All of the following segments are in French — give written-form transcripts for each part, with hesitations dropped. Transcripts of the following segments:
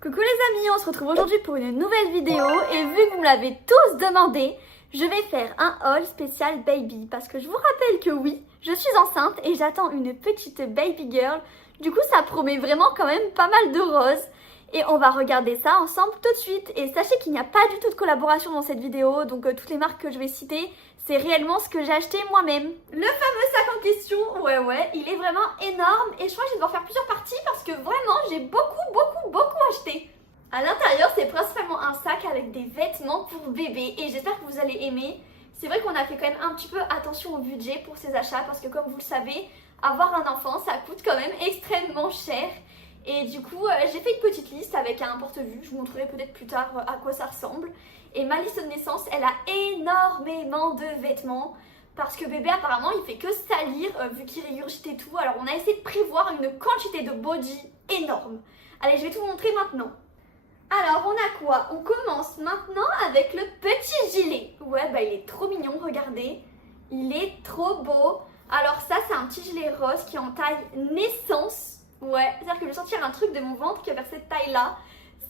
Coucou les amis, on se retrouve aujourd'hui pour une nouvelle vidéo et vu que vous me l'avez tous demandé, je vais faire un haul spécial baby parce que je vous rappelle que oui, je suis enceinte et j'attends une petite baby girl. Du coup ça promet vraiment quand même pas mal de roses et on va regarder ça ensemble tout de suite. Et sachez qu'il n'y a pas du tout de collaboration dans cette vidéo, donc toutes les marques que je vais citer, c'est réellement ce que j'ai acheté moi-même. Le fameux sac en question, ouais, il est vraiment énorme et je crois que je vais devoir faire plusieurs parties parce que vraiment j'ai beaucoup acheté. À l'intérieur, c'est principalement un sac avec des vêtements pour bébé et j'espère que vous allez aimer. C'est vrai qu'on a fait quand même un petit peu attention au budget pour ces achats parce que comme vous le savez, avoir un enfant ça coûte quand même extrêmement cher. Et du coup, j'ai fait une petite liste avec un porte-vue, je vous montrerai peut-être plus tard à quoi ça ressemble. Et ma liste de naissance, elle a énormément de vêtements parce que bébé apparemment il fait que salir vu qu'il régurgite et tout. Alors on a essayé de prévoir une quantité de body énorme. Allez, je vais tout vous montrer maintenant. Alors on a quoi? On commence maintenant avec le petit gilet. Ouais, bah il est trop mignon, regardez. Il est trop beau. Alors ça, c'est un petit gilet rose qui est en taille naissance. Ouais, c'est-à-dire que je vais sortir un truc de mon ventre qui va vers cette taille-là.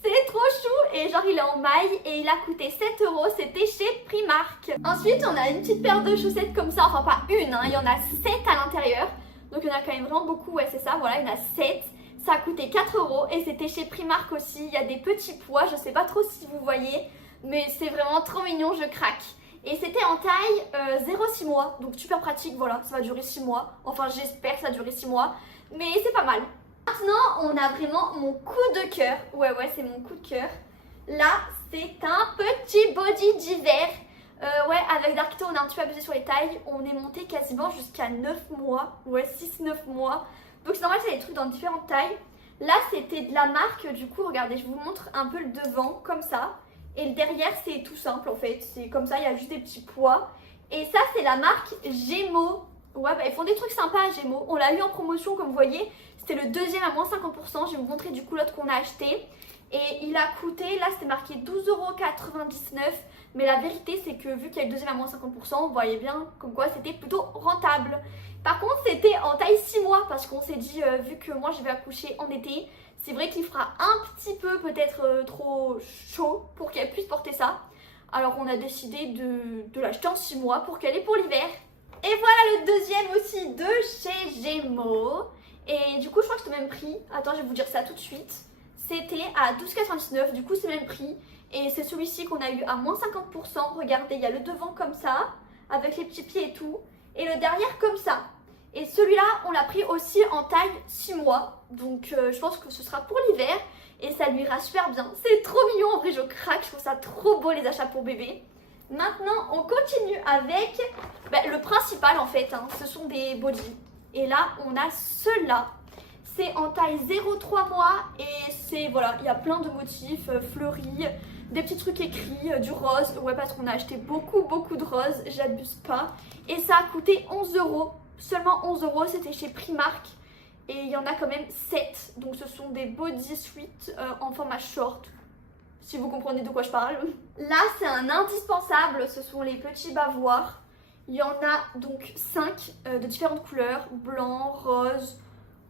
C'est trop chou et genre il est en maille et il a coûté 7 €, c'était chez Primark. Ensuite on a une petite paire de chaussettes comme ça, enfin pas une, hein, il y en a 7 à l'intérieur. Donc il y en a quand même vraiment beaucoup, ouais c'est ça, voilà il y en a 7. Ça a coûté 4 € et c'était chez Primark aussi, il y a des petits pois, je sais pas trop si vous voyez, mais c'est vraiment trop mignon, je craque. Et c'était en taille 0,6 mois, donc super pratique, voilà, ça va durer 6 mois. Enfin j'espère que ça va durer 6 mois, mais c'est pas mal. Maintenant, on a vraiment mon coup de cœur. Ouais, c'est mon coup de cœur. Là, c'est un petit body d'hiver. Ouais, avec Darkito, on a un petit peu abusé sur les tailles. On est monté quasiment jusqu'à 9 mois. Ouais, 6-9 mois. Donc c'est normal, c'est des trucs dans différentes tailles. Là, c'était de la marque. Du coup, regardez, je vous montre un peu le devant, comme ça. Et le derrière, c'est tout simple, en fait. C'est comme ça, il y a juste des petits pois. Et ça, c'est la marque Gémeaux. Ouais, bah, ils font des trucs sympas à Gémeaux. On l'a eu en promotion, comme vous voyez. C'était le deuxième à moins 50%. Je vais vous montrer du coup l'autre qu'on a acheté. Et il a coûté, là c'était marqué 12,99 €. Mais la vérité c'est que vu qu'il y a le deuxième à moins 50%, vous voyez bien comme quoi c'était plutôt rentable. Par contre c'était en taille 6 mois parce qu'on s'est dit, vu que moi je vais accoucher en été, c'est vrai qu'il fera un petit peu peut-être trop chaud pour qu'elle puisse porter ça. Alors on a décidé de l'acheter en 6 mois pour qu'elle ait pour l'hiver. Et voilà le deuxième aussi de chez Gémeaux. Et du coup je crois que c'est le même prix. Attends, je vais vous dire ça tout de suite. C'était à 12,99 €, du coup c'est le même prix. Et c'est celui-ci qu'on a eu à moins 50%. Regardez, il y a le devant comme ça, avec les petits pieds et tout. Et le derrière comme ça. Et celui-là, on l'a pris aussi en taille 6 mois. Donc je pense que ce sera pour l'hiver. Et ça lui ira super bien. C'est trop mignon, en vrai je craque. Je trouve ça trop beau les achats pour bébé. Maintenant, on continue avec le principal en fait. Hein, ce sont des bodys. Et là, on a ceux-là. C'est en taille 0,3 mois et c'est, voilà, il y a plein de motifs fleuris, des petits trucs écrits, du rose. Ouais, parce qu'on a acheté beaucoup de rose, j'abuse pas. Et ça a coûté 11 €, seulement 11 €, c'était chez Primark. Et il y en a quand même 7. Donc ce sont des body suites en format short, si vous comprenez de quoi je parle. Là, c'est un indispensable, ce sont les petits bavoirs. Il y en a donc 5 de différentes couleurs, blanc, rose,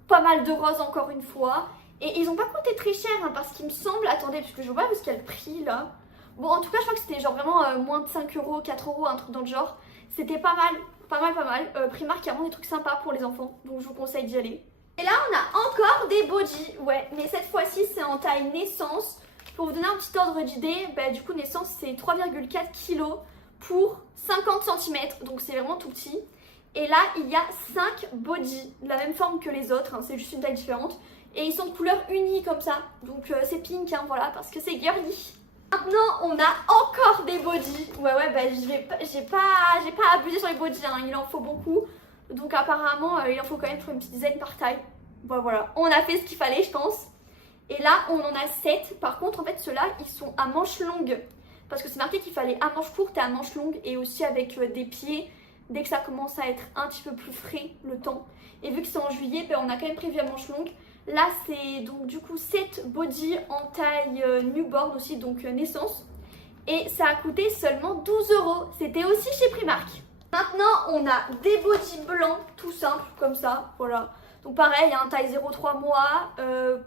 pas mal de rose encore une fois. Et ils n'ont pas coûté très cher hein, parce qu'il me semble, attendez, parce que je vois pas où est-ce qu'il y a le prix là. Bon, en tout cas, je crois que c'était genre vraiment moins de 5 €, 4 €, un truc dans le genre. C'était pas mal. Primark, il y a vraiment des trucs sympas pour les enfants, donc je vous conseille d'y aller. Et là, on a encore des bodys, ouais, mais cette fois-ci, c'est en taille naissance. Pour vous donner un petit ordre d'idée, du coup, naissance, c'est 3,4 kg pour 50 cm, donc c'est vraiment tout petit. Et là, il y a 5 bodys, de la même forme que les autres, hein, c'est juste une taille différente. Et ils sont de couleur unie comme ça, donc c'est pink, hein, voilà, parce que c'est girly. Maintenant, on a encore des bodys. Ouais, j'ai pas abusé sur les bodys, hein, il en faut beaucoup. Donc apparemment, il en faut quand même pour une petite dizaine par taille. Bon, voilà, on a fait ce qu'il fallait, je pense. Et là, on en a 7. Par contre, en fait, ceux-là, ils sont à manches longues. Parce que c'est marqué qu'il fallait à manches courtes et à manches longues. Et aussi avec des pieds, dès que ça commence à être un petit peu plus frais, le temps. Et vu que c'est en juillet, on a quand même prévu à manches longues. Là, c'est donc du coup 7 body en taille newborn aussi, donc naissance. Et ça a coûté seulement 12 €. C'était aussi chez Primark. Maintenant, on a des bodys blancs, tout simples, comme ça, voilà. Donc pareil, un taille 0,3 mois.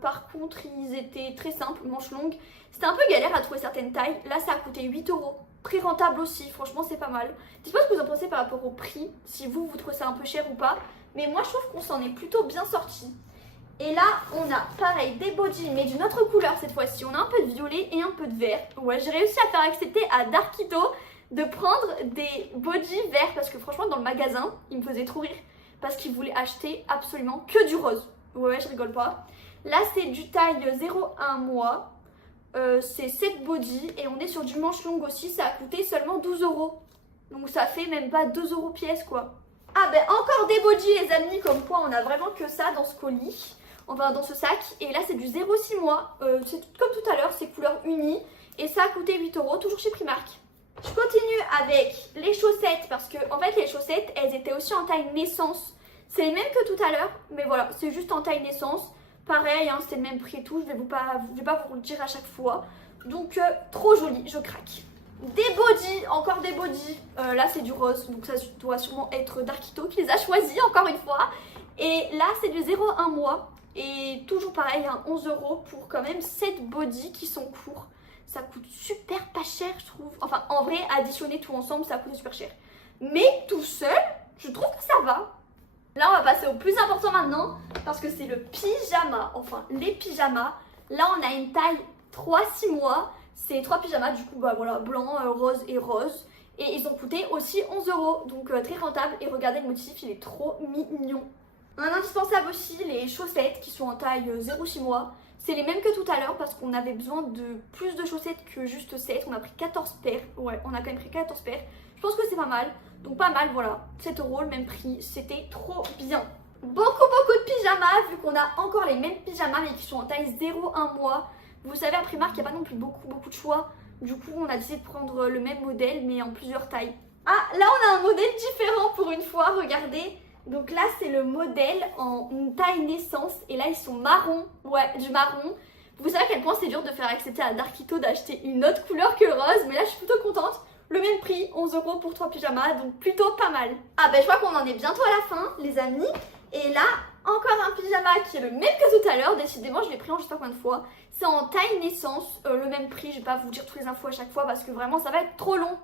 Par contre, ils étaient très simples, manches longues. C'était un peu galère à trouver certaines tailles. Là, ça a coûté 8 euros. Très rentable aussi, franchement, c'est pas mal. Dites-moi ce que vous en pensez par rapport au prix, si vous trouvez ça un peu cher ou pas. Mais moi, je trouve qu'on s'en est plutôt bien sorti. Et là, on a pareil des bodys, mais d'une autre couleur cette fois-ci. On a un peu de violet et un peu de vert. Ouais, j'ai réussi à faire accepter à Darkito de prendre des bodys verts parce que franchement, dans le magasin, il me faisait trop rire parce qu'il voulait acheter absolument que du rose. Ouais, je rigole pas. Là, c'est du taille 0,1 mois. C'est 7 bodys et on est sur du manche longue aussi. Ça a coûté seulement 12 euros. Donc ça fait même pas 2 euros pièce quoi. Ah ben encore des bodys les amis, comme quoi on a vraiment que ça dans ce colis. Enfin dans ce sac. Et là c'est du 0,6 mois. C'est comme tout à l'heure, c'est couleur unie. Et ça a coûté 8 euros, toujours chez Primark. Je continue avec les chaussettes parce que en fait les chaussettes elles étaient aussi en taille naissance. C'est les mêmes que tout à l'heure, mais voilà, c'est juste en taille naissance. Pareil, hein, c'est le même prix et tout, je vais pas vous le dire à chaque fois. Donc trop joli, je craque. Des bodys, encore des bodys. Là c'est du rose, donc ça doit sûrement être Darkito qui les a choisis encore une fois. Et là c'est du 0,1 mois. Et toujours pareil, hein, 11 euros pour quand même 7 bodys qui sont courts. Ça coûte super pas cher je trouve. Enfin en vrai, additionner tout ensemble ça coûte super cher. Mais tout seul, je trouve que ça va. Là on va passer au plus important maintenant parce que c'est le pyjama, enfin les pyjamas. Là on a une taille 3-6 mois, c'est 3 pyjamas du coup bah voilà, blanc, rose et rose. Et ils ont coûté aussi 11 euros, donc très rentable. Et regardez le motif, il est trop mignon. Un indispensable aussi, les chaussettes qui sont en taille 0,6 mois. C'est les mêmes que tout à l'heure parce qu'on avait besoin de plus de chaussettes que juste 7. On a pris 14 paires, ouais on a quand même pris 14 paires. Je pense que c'est pas mal. Donc pas mal, voilà, 7 euros, le même prix, c'était trop bien. Beaucoup de pyjamas, vu qu'on a encore les mêmes pyjamas mais qui sont en taille 0,1 mois. Vous savez, à Primark, il n'y a pas non plus beaucoup de choix. Du coup, on a décidé de prendre le même modèle mais en plusieurs tailles. Ah, là on a un modèle différent pour une fois, regardez. Donc là, c'est le modèle en taille naissance et là, ils sont marron, ouais, du marron. Vous savez à quel point c'est dur de faire accepter à Darkito d'acheter une autre couleur que rose, mais là, je suis plutôt contente. Le même prix, 11 euros pour 3 pyjamas, donc plutôt pas mal. Ah ben je vois qu'on en est bientôt à la fin, les amis. Et là, encore un pyjama qui est le même que tout à l'heure. Décidément, je l'ai pris en je sais pas combien de fois. C'est en taille naissance, le même prix. Je vais pas vous dire toutes les infos à chaque fois parce que vraiment, ça va être trop long.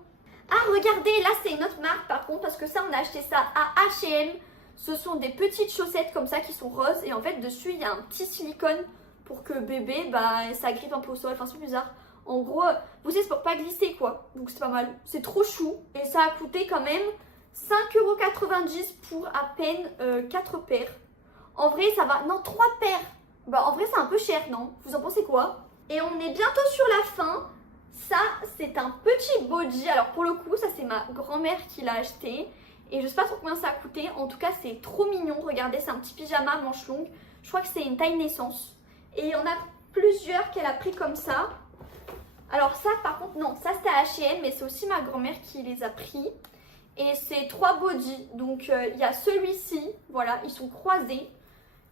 Ah, regardez, là, c'est une autre marque par contre parce que ça, on a acheté ça à H&M. Ce sont des petites chaussettes comme ça qui sont roses. Et en fait, dessus, il y a un petit silicone pour que bébé, bah, ça grippe un peu au sol. Enfin, c'est bizarre. En gros, vous savez, c'est pour pas glisser quoi. Donc c'est pas mal. C'est trop chou. Et ça a coûté quand même 5,90 € pour à peine 4 paires. En vrai, ça va. Non, 3 paires. Bah, en vrai, c'est un peu cher, non? Vous en pensez quoi? Et on est bientôt sur la fin. Ça, c'est un petit body. Alors, pour le coup, ça, c'est ma grand-mère qui l'a acheté. Et je sais pas trop combien ça a coûté. En tout cas, c'est trop mignon. Regardez, c'est un petit pyjama manche longue. Je crois que c'est une taille naissance. Et il y en a plusieurs qu'elle a pris comme ça. Alors ça par contre non, ça c'était à H&M mais c'est aussi ma grand-mère qui les a pris. Et c'est 3 bodys, donc il y a celui-ci, voilà, ils sont croisés.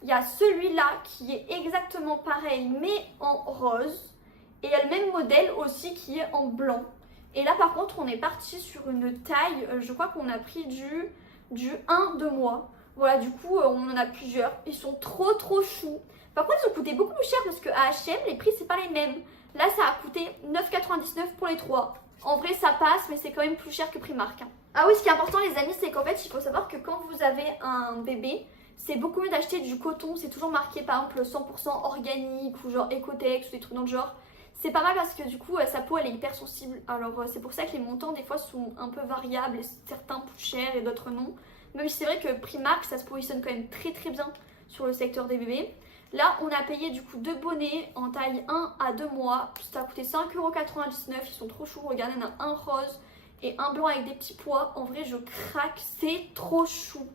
Il y a celui-là qui est exactement pareil mais en rose. Et il y a le même modèle aussi qui est en blanc. Et là par contre on est parti sur une taille, je crois qu'on a pris du 1-2 mois. Voilà, du coup on en a plusieurs, ils sont trop choux. Par contre ils ont coûté beaucoup plus cher parce que à H&M les prix c'est pas les mêmes. Là, ça a coûté 9,99 € pour les 3. En vrai, ça passe, mais c'est quand même plus cher que Primark. Hein. Ah oui, ce qui est important, les amis, c'est qu'en fait, il faut savoir que quand vous avez un bébé, c'est beaucoup mieux d'acheter du coton. C'est toujours marqué, par exemple, 100% organique ou genre Ecotex ou des trucs dans le genre. C'est pas mal parce que du coup, sa peau, elle est hyper sensible. Alors, c'est pour ça que les montants, des fois, sont un peu variables. Et certains plus chers et d'autres non. Même si c'est vrai que Primark, ça se positionne quand même très bien sur le secteur des bébés. Là, on a payé du coup 2 bonnets en taille 1 à 2 mois. Ça a coûté 5,99 €. Ils sont trop choux. Regardez, on a un rose et un blanc avec des petits pois. En vrai, je craque. C'est trop chou.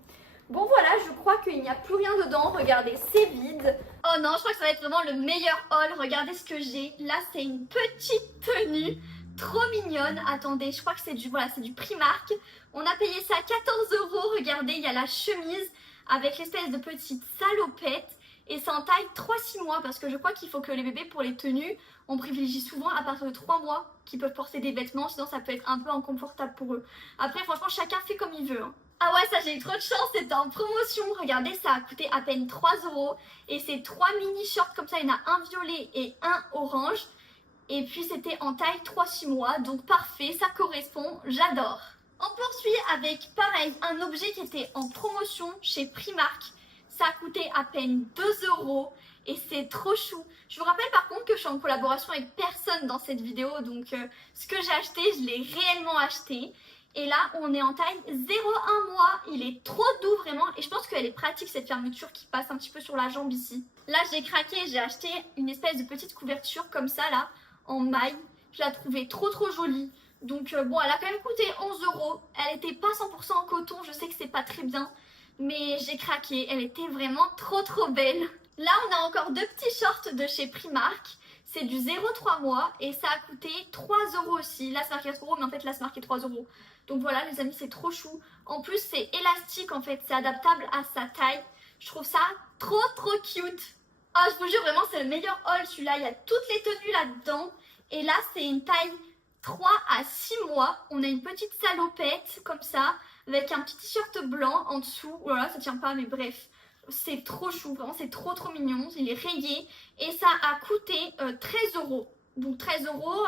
Bon, voilà, je crois qu'il n'y a plus rien dedans. Regardez, c'est vide. Oh non, je crois que ça va être vraiment le meilleur haul. Regardez ce que j'ai. Là, c'est une petite tenue trop mignonne. Attendez, je crois que c'est du Primark. On a payé ça 14 €. Regardez, il y a la chemise avec l'espèce de petite salopette. Et c'est en taille 3-6 mois parce que je crois qu'il faut que les bébés pour les tenues, on privilégie souvent à partir de 3 mois qu'ils peuvent porter des vêtements, sinon ça peut être un peu inconfortable pour eux. Après franchement chacun fait comme il veut. Hein. Ah ouais, ça j'ai eu trop de chance, c'était en promotion. Regardez, ça a coûté à peine 3 euros. Et c'est 3 mini shorts comme ça, il y en a un violet et un orange. Et puis c'était en taille 3-6 mois, donc parfait, ça correspond, j'adore. On poursuit avec pareil, un objet qui était en promotion chez Primark. Ça a coûté à peine 2 euros et c'est trop chou. Je vous rappelle par contre que je suis en collaboration avec personne dans cette vidéo, donc ce que j'ai acheté, je l'ai réellement acheté. Et là, on est en taille 0,1 mois. Il est trop doux vraiment. Et je pense qu'elle est pratique cette fermeture qui passe un petit peu sur la jambe ici. Là, j'ai craqué. J'ai acheté une espèce de petite couverture comme ça là, en maille. Je la trouvais trop jolie. Donc bon, elle a quand même coûté 11 euros. Elle n'était pas 100% en coton. Je sais que c'est pas très bien. Mais j'ai craqué. Elle était vraiment trop belle. Là, on a encore deux petits shorts de chez Primark. C'est du 0,3 mois et ça a coûté 3 euros aussi. Là, c'est marqué 4 euros, mais en fait, là, c'est marqué 3 euros. Donc voilà, les amis, c'est trop chou. En plus, c'est élastique, en fait. C'est adaptable à sa taille. Je trouve ça trop cute. Ah, je vous jure, vraiment, c'est le meilleur haul, celui-là. Il y a toutes les tenues là-dedans. Et là, c'est une taille 3 à 6 mois. On a une petite salopette, comme ça, avec un petit t-shirt blanc en dessous. Voilà, ça tient pas, mais bref. C'est trop chou, vraiment, c'est trop mignon. Il est rayé et ça a coûté 13 euros. Donc 13 euros,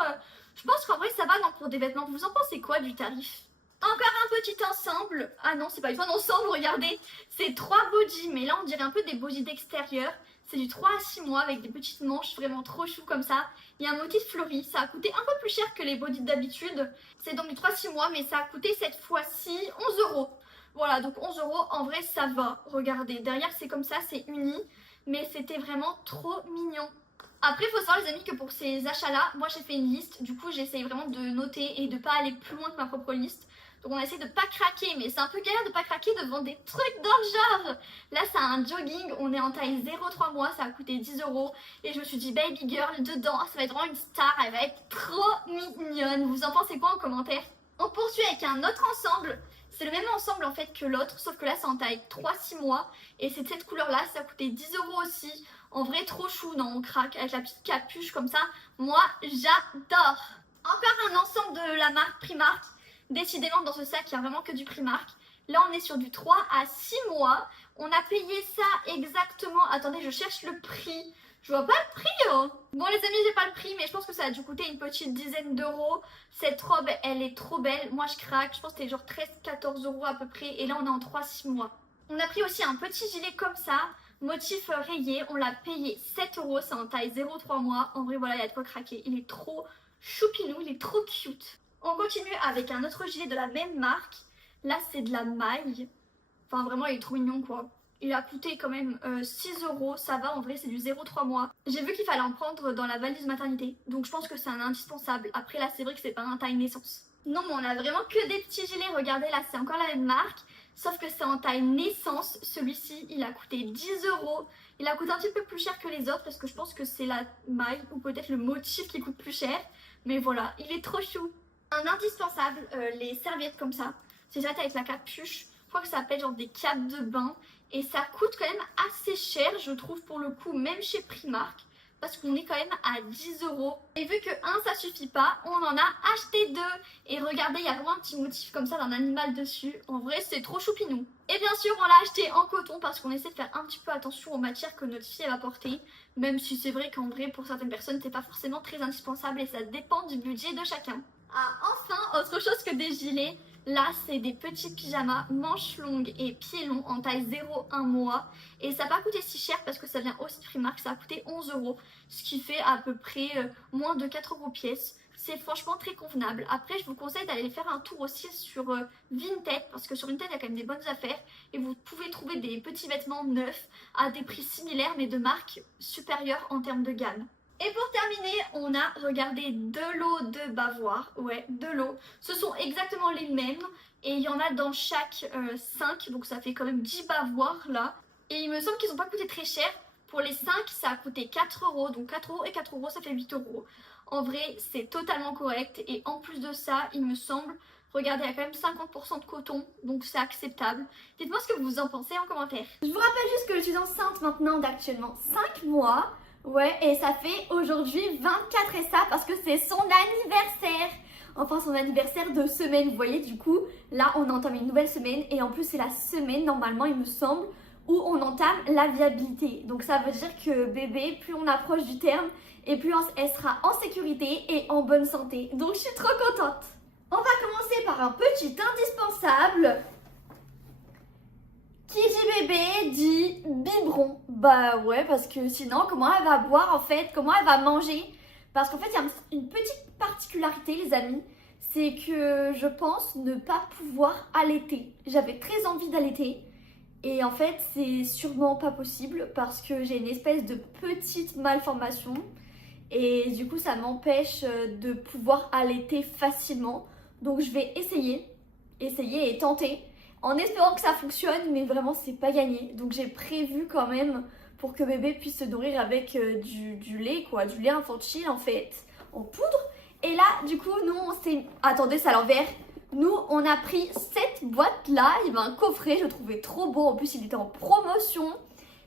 je pense qu'en vrai ça va, non, pour des vêtements. Vous en pensez quoi du tarif? Encore un petit ensemble. Ah non, c'est pas du tout un ensemble, regardez. C'est 3 bodys, mais là on dirait un peu des bodys d'extérieur. C'est du 3 à 6 mois avec des petites manches vraiment trop chou comme ça. Il y a un motif fleuri, ça a coûté un peu plus cher que les bodys d'habitude. C'est donc du 3 à 6 mois, mais ça a coûté cette fois-ci 11 euros. Voilà, donc 11 euros, en vrai ça va. Regardez, derrière c'est comme ça, c'est uni. Mais c'était vraiment trop mignon. Après, il faut savoir les amis que pour ces achats-là, moi j'ai fait une liste. Du coup, j'essaye vraiment de noter et de pas aller plus loin que ma propre liste. Donc on essaie de pas craquer, mais c'est un peu galère de pas craquer devant des trucs dans le genre. Là, c'est un jogging, on est en taille 0,3 mois, ça a coûté 10 euros. Et je me suis dit, baby girl, dedans, ça va être vraiment une star, elle va être trop mignonne. Vous en pensez quoi en commentaire? On poursuit avec un autre ensemble. C'est le même ensemble en fait que l'autre, sauf que là c'est en taille 3-6 mois. Et c'est de cette couleur là, ça a coûté 10 euros aussi. En vrai trop chou, non on craque, avec la petite capuche comme ça. Moi j'adore. Encore un ensemble de la marque Primark. Décidément dans ce sac il n'y a vraiment que du Primark. Là on est sur du 3 à 6 mois. On a payé ça exactement, attendez je cherche le prix. Je vois pas le prix oh. Bon les amis j'ai pas le prix mais je pense que ça a dû coûter une petite dizaine d'euros. Cette robe elle est trop belle, moi je craque, je pense que c'était genre 13-14 euros à peu près. Et là on est en 3-6 mois. On a pris aussi un petit gilet comme ça, motif rayé, on l'a payé 7 euros, c'est en taille 0,3 mois. En vrai voilà il y a de quoi craquer, il est trop choupinou, il est trop cute. On continue avec un autre gilet de la même marque. Là c'est de la maille, enfin vraiment il est trop mignon quoi. Il a coûté quand même 6 euros, ça va en vrai c'est du 0,3 mois. J'ai vu qu'il fallait en prendre dans la valise maternité, donc je pense que c'est un indispensable. Après là c'est vrai que c'est pas un taille naissance. Non mais on a vraiment que des petits gilets, regardez là c'est encore la même marque. Sauf que c'est en taille naissance, celui-ci il a coûté 10 euros. Il a coûté un petit peu plus cher que les autres parce que je pense que c'est la maille ou peut-être le motif qui coûte plus cher. Mais voilà, il est trop chou. Un indispensable, les serviettes comme ça. C'est déjà avec la capuche. Je crois que ça s'appelle genre des capes de bain. Et ça coûte quand même assez cher, je trouve, pour le coup, même chez Primark. Parce qu'on est quand même à 10 euros. Et vu que un, ça suffit pas, on en a acheté deux. Et regardez, il y a vraiment un petit motif comme ça d'un animal dessus. En vrai, c'est trop choupinou. Et bien sûr, on l'a acheté en coton parce qu'on essaie de faire un petit peu attention aux matières que notre fille va porter. Même si c'est vrai qu'en vrai, pour certaines personnes, c'est pas forcément très indispensable et ça dépend du budget de chacun. Ah, enfin, autre chose que des gilets. Là, c'est des petits pyjamas manches longues et pieds longs en taille 0,1 mois. Et ça n'a pas coûté si cher parce que ça vient aussi de Primark. Ça a coûté 11 euros, ce qui fait à peu près moins de 4 euros pièce. C'est franchement très convenable. Après, je vous conseille d'aller faire un tour aussi sur Vinted parce que sur Vinted, il y a quand même des bonnes affaires. Et vous pouvez trouver des petits vêtements neufs à des prix similaires mais de marques supérieures en termes de gamme. Et pour terminer, on a regardé deux lots de bavoirs. Ouais, deux lots. Ce sont exactement les mêmes. Et il y en a dans chaque 5. Donc ça fait quand même 10 bavoirs là. Et il me semble qu'ils n'ont pas coûté très cher. Pour les 5, ça a coûté 4 euros. Donc 4 euros et 4 euros, ça fait 8 euros. En vrai, c'est totalement correct. Et en plus de ça, il me semble... Regardez, il y a quand même 50% de coton. Donc c'est acceptable. Dites-moi ce que vous en pensez en commentaire. Je vous rappelle juste que je suis enceinte maintenant d'actuellement 5 mois. Ouais, et ça fait aujourd'hui 24 et ça parce que c'est son anniversaire. enfin son anniversaire de semaine. Vous voyez, du coup, là on entame une nouvelle semaine et en plus c'est la semaine normalement il me semble où on entame la viabilité. Donc ça veut dire que bébé, plus on approche du terme et plus elle sera en sécurité et en bonne santé. Donc je suis trop contente. On va commencer par un petit indispensable. Qui dit bébé dit biberon. Bah ouais, parce que sinon comment elle va boire en fait, comment elle va manger? Parce qu'en fait il y a une petite particularité les amis, c'est que je pense ne pas pouvoir allaiter. J'avais très envie d'allaiter. Et en fait, c'est sûrement pas possible parce que j'ai une espèce de petite malformation et du coup, ça m'empêche de pouvoir allaiter facilement. Donc, je vais essayer et tenter en espérant que ça fonctionne, mais vraiment, c'est pas gagné. Donc, j'ai prévu quand même pour que bébé puisse se nourrir avec du lait, quoi, du lait infantile en fait, en poudre. Et là, du coup, nous, on s'est. Attendez, c'est à l'envers. Nous, on a pris cette boîte-là. Il y avait un coffret, je le trouvais trop beau. En plus, il était en promotion.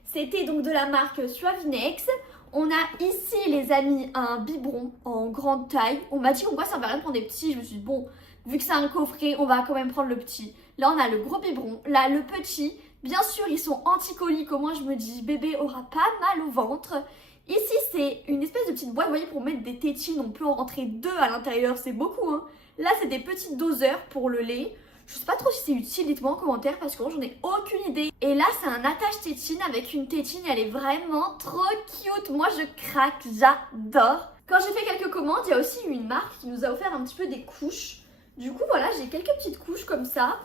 C'était donc de la marque Suavinex. On a ici, les amis, un biberon en grande taille. On m'a dit qu'on ça va rien de prendre des petits. Je me suis dit, bon, vu que c'est un coffret, on va quand même prendre le petit. Là, on a le gros biberon. Là, le petit. Bien sûr, ils sont anti-coliques. Au moins, je me dis, bébé aura pas mal au ventre. Ici, c'est une espèce de petite boîte, vous voyez, pour mettre des tétines. On peut en rentrer 2 à l'intérieur. C'est beaucoup, hein. Là, c'est des petits doseurs pour le lait. Je sais pas trop si c'est utile, dites-moi en commentaire parce que moi, j'en ai aucune idée. Et là, c'est un attache tétine avec une tétine, elle est vraiment trop cute. Moi, je craque, j'adore. Quand j'ai fait quelques commandes, il y a aussi une marque qui nous a offert un petit peu des couches. Du coup, voilà, j'ai quelques petites couches comme ça.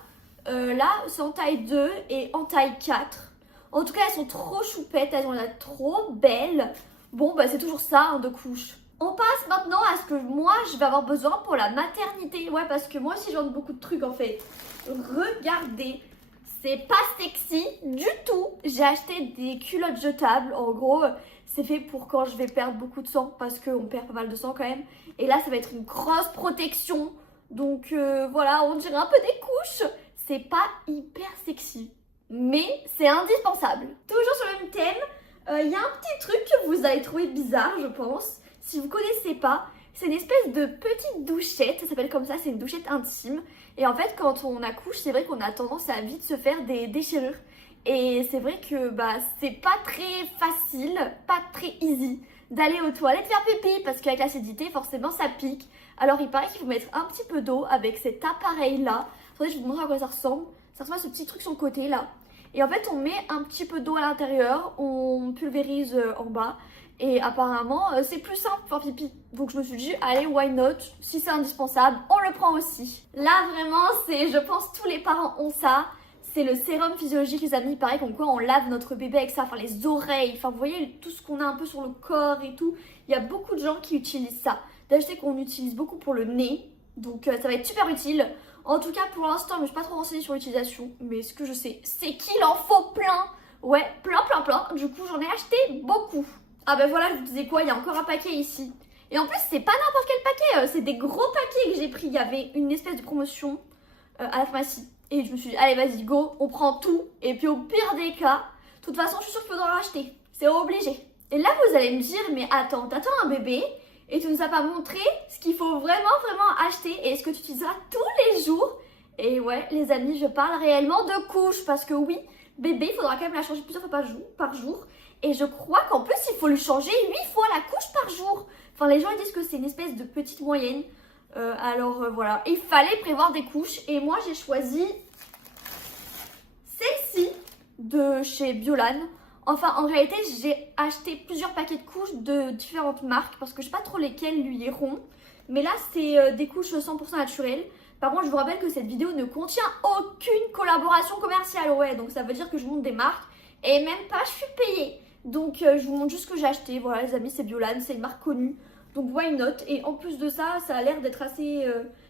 Là, c'est en taille 2 et en taille 4. En tout cas, elles sont trop choupettes, elles ont l'air trop belles. Bon, bah c'est toujours ça, hein, de couches. On passe maintenant à ce que moi je vais avoir besoin pour la maternité. Ouais, parce que moi aussi je vends beaucoup de trucs en fait. Regardez, c'est pas sexy du tout. J'ai acheté des culottes jetables. En gros, c'est fait pour quand je vais perdre beaucoup de sang parce qu'on perd pas mal de sang quand même. Et là, ça va être une grosse protection. Donc voilà, on dirait un peu des couches. C'est pas hyper sexy, mais c'est indispensable. Toujours sur le même thème, y a un petit truc que vous allez trouver bizarre, je pense. Si vous connaissez pas, c'est une espèce de petite douchette, ça s'appelle comme ça, c'est une douchette intime. Et en fait, quand on accouche, c'est vrai qu'on a tendance à vite se faire des déchirures. Et c'est vrai que bah c'est pas très facile, pas très easy d'aller aux toilettes faire pipi parce qu'avec l'acidité, forcément, ça pique. Alors il paraît qu'il faut mettre un petit peu d'eau avec cet appareil-là. Attendez, je vais vous montrer à quoi ça ressemble. Ça ressemble à ce petit truc sur le côté là. Et en fait, on met un petit peu d'eau à l'intérieur, on pulvérise en bas. Et apparemment, c'est plus simple pour faire pipi. Donc je me suis dit, allez, why not? Si c'est indispensable, on le prend aussi. Là, vraiment, je pense tous les parents ont ça. C'est le sérum physiologique, les amis. Pareil, comme quoi on lave notre bébé avec ça. Enfin, les oreilles. Enfin, vous voyez, tout ce qu'on a un peu sur le corps et tout. Il y a beaucoup de gens qui utilisent ça. D'ailleurs, je sais qu'on utilise beaucoup pour le nez. Donc, ça va être super utile. En tout cas, pour l'instant, je ne me suis pas trop renseignée sur l'utilisation. Mais ce que je sais, c'est qu'il en faut plein. Ouais, plein. Du coup, j'en ai acheté beaucoup. Ah ben voilà, je vous disais quoi, il y a encore un paquet ici. Et en plus, c'est pas n'importe quel paquet, c'est des gros paquets que j'ai pris. Il y avait une espèce de promotion à la pharmacie. Et je me suis dit, allez, vas-y, go, on prend tout. Et puis au pire des cas, de toute façon, je suis sûre qu'il faudra en racheter. C'est obligé. Et là, vous allez me dire, mais attends, t'attends un bébé et tu nous as pas montré ce qu'il faut vraiment acheter et ce que tu utiliseras tous les jours. Et ouais, les amis, je parle réellement de couches parce que oui, bébé, il faudra quand même la changer plusieurs fois par jour. Et je crois qu'en plus, il faut le changer 8 fois la couche par jour. Enfin, les gens ils disent que c'est une espèce de petite moyenne. Alors voilà, il fallait prévoir des couches. Et moi, j'ai choisi celle-ci de chez Biolan. Enfin, en réalité, j'ai acheté plusieurs paquets de couches de différentes marques parce que je sais pas trop lesquelles lui iront. Mais là, c'est des couches 100% naturelles. Par contre, je vous rappelle que cette vidéo ne contient aucune collaboration commerciale. Ouais, donc ça veut dire que je montre des marques et même pas, je suis payée. Donc je vous montre juste ce que j'ai acheté. Voilà les amis, c'est Biolan, c'est une marque connue. Donc why not? Et en plus de ça, ça a l'air d'être assez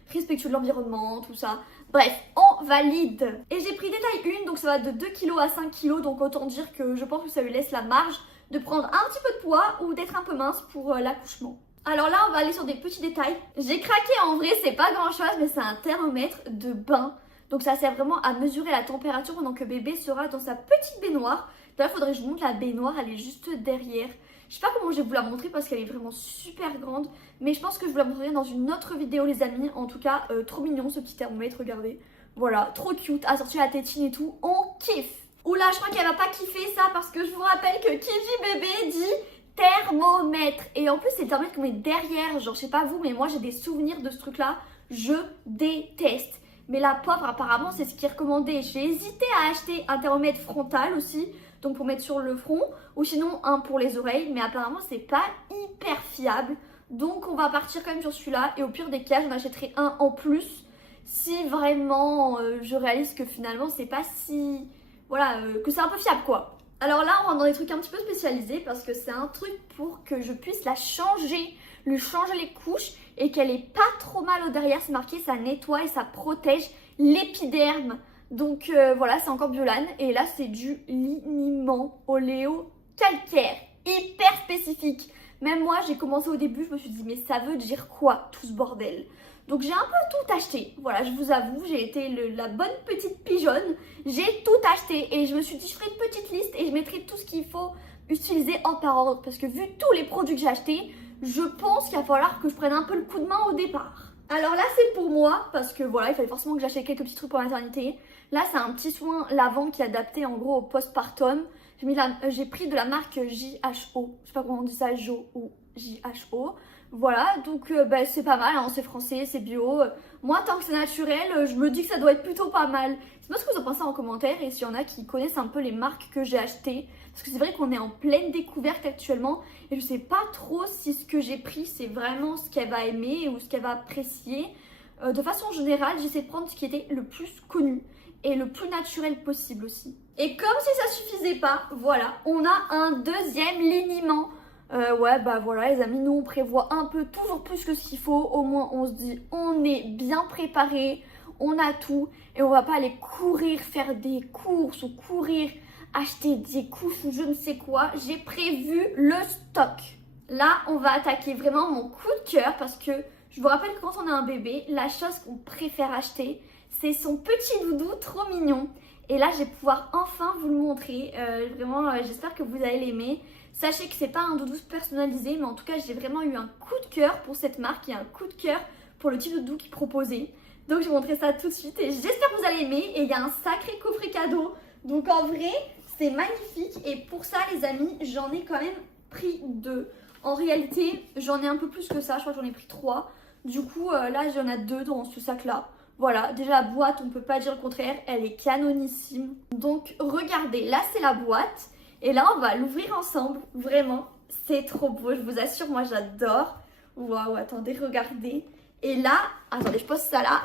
respectueux de l'environnement, tout ça. Bref, on valide. Et j'ai pris des tailles 1, donc ça va de 2 kg à 5 kg. Donc autant dire que je pense que ça lui laisse la marge de prendre un petit peu de poids ou d'être un peu mince pour l'accouchement. Alors là, on va aller sur des petits détails. J'ai craqué, en vrai, c'est pas grand chose, mais c'est un thermomètre de bain. Donc ça sert vraiment à mesurer la température pendant que bébé sera dans sa petite baignoire. D'ailleurs, il faudrait que je vous montre la baignoire, elle est juste derrière. Je sais pas comment je vais vous la montrer parce qu'elle est vraiment super grande. Mais je pense que je vous la montrerai dans une autre vidéo les amis. En tout cas, trop mignon ce petit thermomètre, regardez. Voilà, trop cute, assorti à la tétine et tout, on kiffe. Oula, je crois qu'elle va pas kiffer ça parce que je vous rappelle que qui dit bébé dit thermomètre. Et en plus c'est le thermomètre qu'on met derrière, genre je sais pas vous mais moi j'ai des souvenirs de ce truc là, je déteste. Mais la pauvre apparemment c'est ce qui est recommandé. J'ai hésité à acheter un thermomètre frontal aussi, donc pour mettre sur le front, ou sinon un pour les oreilles, mais apparemment c'est pas hyper fiable. Donc on va partir quand même sur celui-là et au pire des cas j'en achèterai un en plus si vraiment je réalise que finalement c'est pas si... Voilà, que c'est un peu fiable quoi. Alors là on rentre dans des trucs un petit peu spécialisés parce que c'est un truc pour que je puisse la changer, lui changer les couches et qu'elle ait pas trop mal au derrière. C'est marqué ça nettoie et ça protège l'épiderme. Donc voilà, c'est encore Biolane et là c'est du liniment oléo calcaire, hyper spécifique. Même moi j'ai commencé au début, je me suis dit mais ça veut dire quoi tout ce bordel? Donc j'ai un peu tout acheté, voilà je vous avoue, j'ai été la bonne petite pigeonne, j'ai tout acheté et je me suis dit je ferai une petite liste et je mettrai tout ce qu'il faut utiliser en par ordre parce que vu tous les produits que j'ai achetés, je pense qu'il va falloir que je prenne un peu le coup de main au départ. Alors là c'est pour moi parce que voilà il fallait forcément que j'achète quelques petits trucs pour la maternité. Là c'est un petit soin lavant qui est adapté en gros au postpartum. J'ai pris de la marque JHO, je sais pas comment on dit ça, Jo ou JHO. Voilà, donc c'est pas mal, hein, c'est français, c'est bio. Moi, tant que c'est naturel, je me dis que ça doit être plutôt pas mal. Dites-moi ce que vous en pensez en commentaire et s'il y en a qui connaissent un peu les marques que j'ai achetées. Parce que c'est vrai qu'on est en pleine découverte actuellement et je sais pas trop si ce que j'ai pris c'est vraiment ce qu'elle va aimer ou ce qu'elle va apprécier. De façon générale, j'essaie de prendre ce qui était le plus connu et le plus naturel possible aussi. Et comme si ça suffisait pas, voilà, on a un deuxième liniment. Ouais bah voilà les amis, nous on prévoit un peu toujours plus que ce qu'il faut. Au moins on se dit on est bien préparé, on a tout et on va pas aller courir faire des courses ou courir acheter des couches ou je ne sais quoi. J'ai prévu le stock. Là on va attaquer vraiment mon coup de cœur parce que je vous rappelle que quand on a un bébé, la chose qu'on préfère acheter c'est son petit doudou trop mignon. Et là je vais pouvoir enfin vous le montrer, vraiment j'espère que vous allez l'aimer. Sachez que c'est pas un doudou personnalisé, mais en tout cas j'ai vraiment eu un coup de cœur pour cette marque et un coup de cœur pour le type de doudou qu'ils proposaient. Donc je vais vous montrer ça tout de suite et j'espère que vous allez aimer. Et il y a un sacré coffret cadeau, donc en vrai c'est magnifique. Et pour ça les amis, j'en ai quand même pris 2. En réalité j'en ai un peu plus que ça, je crois que j'en ai pris 3. Du coup là j'en ai 2 dans ce sac là. Voilà, déjà la boîte on peut pas dire le contraire, elle est canonissime. Donc regardez, là c'est la boîte. Et là, on va l'ouvrir ensemble. Vraiment, c'est trop beau. Je vous assure, moi, j'adore. Waouh, attendez, regardez. Et là, attendez, je pose ça là.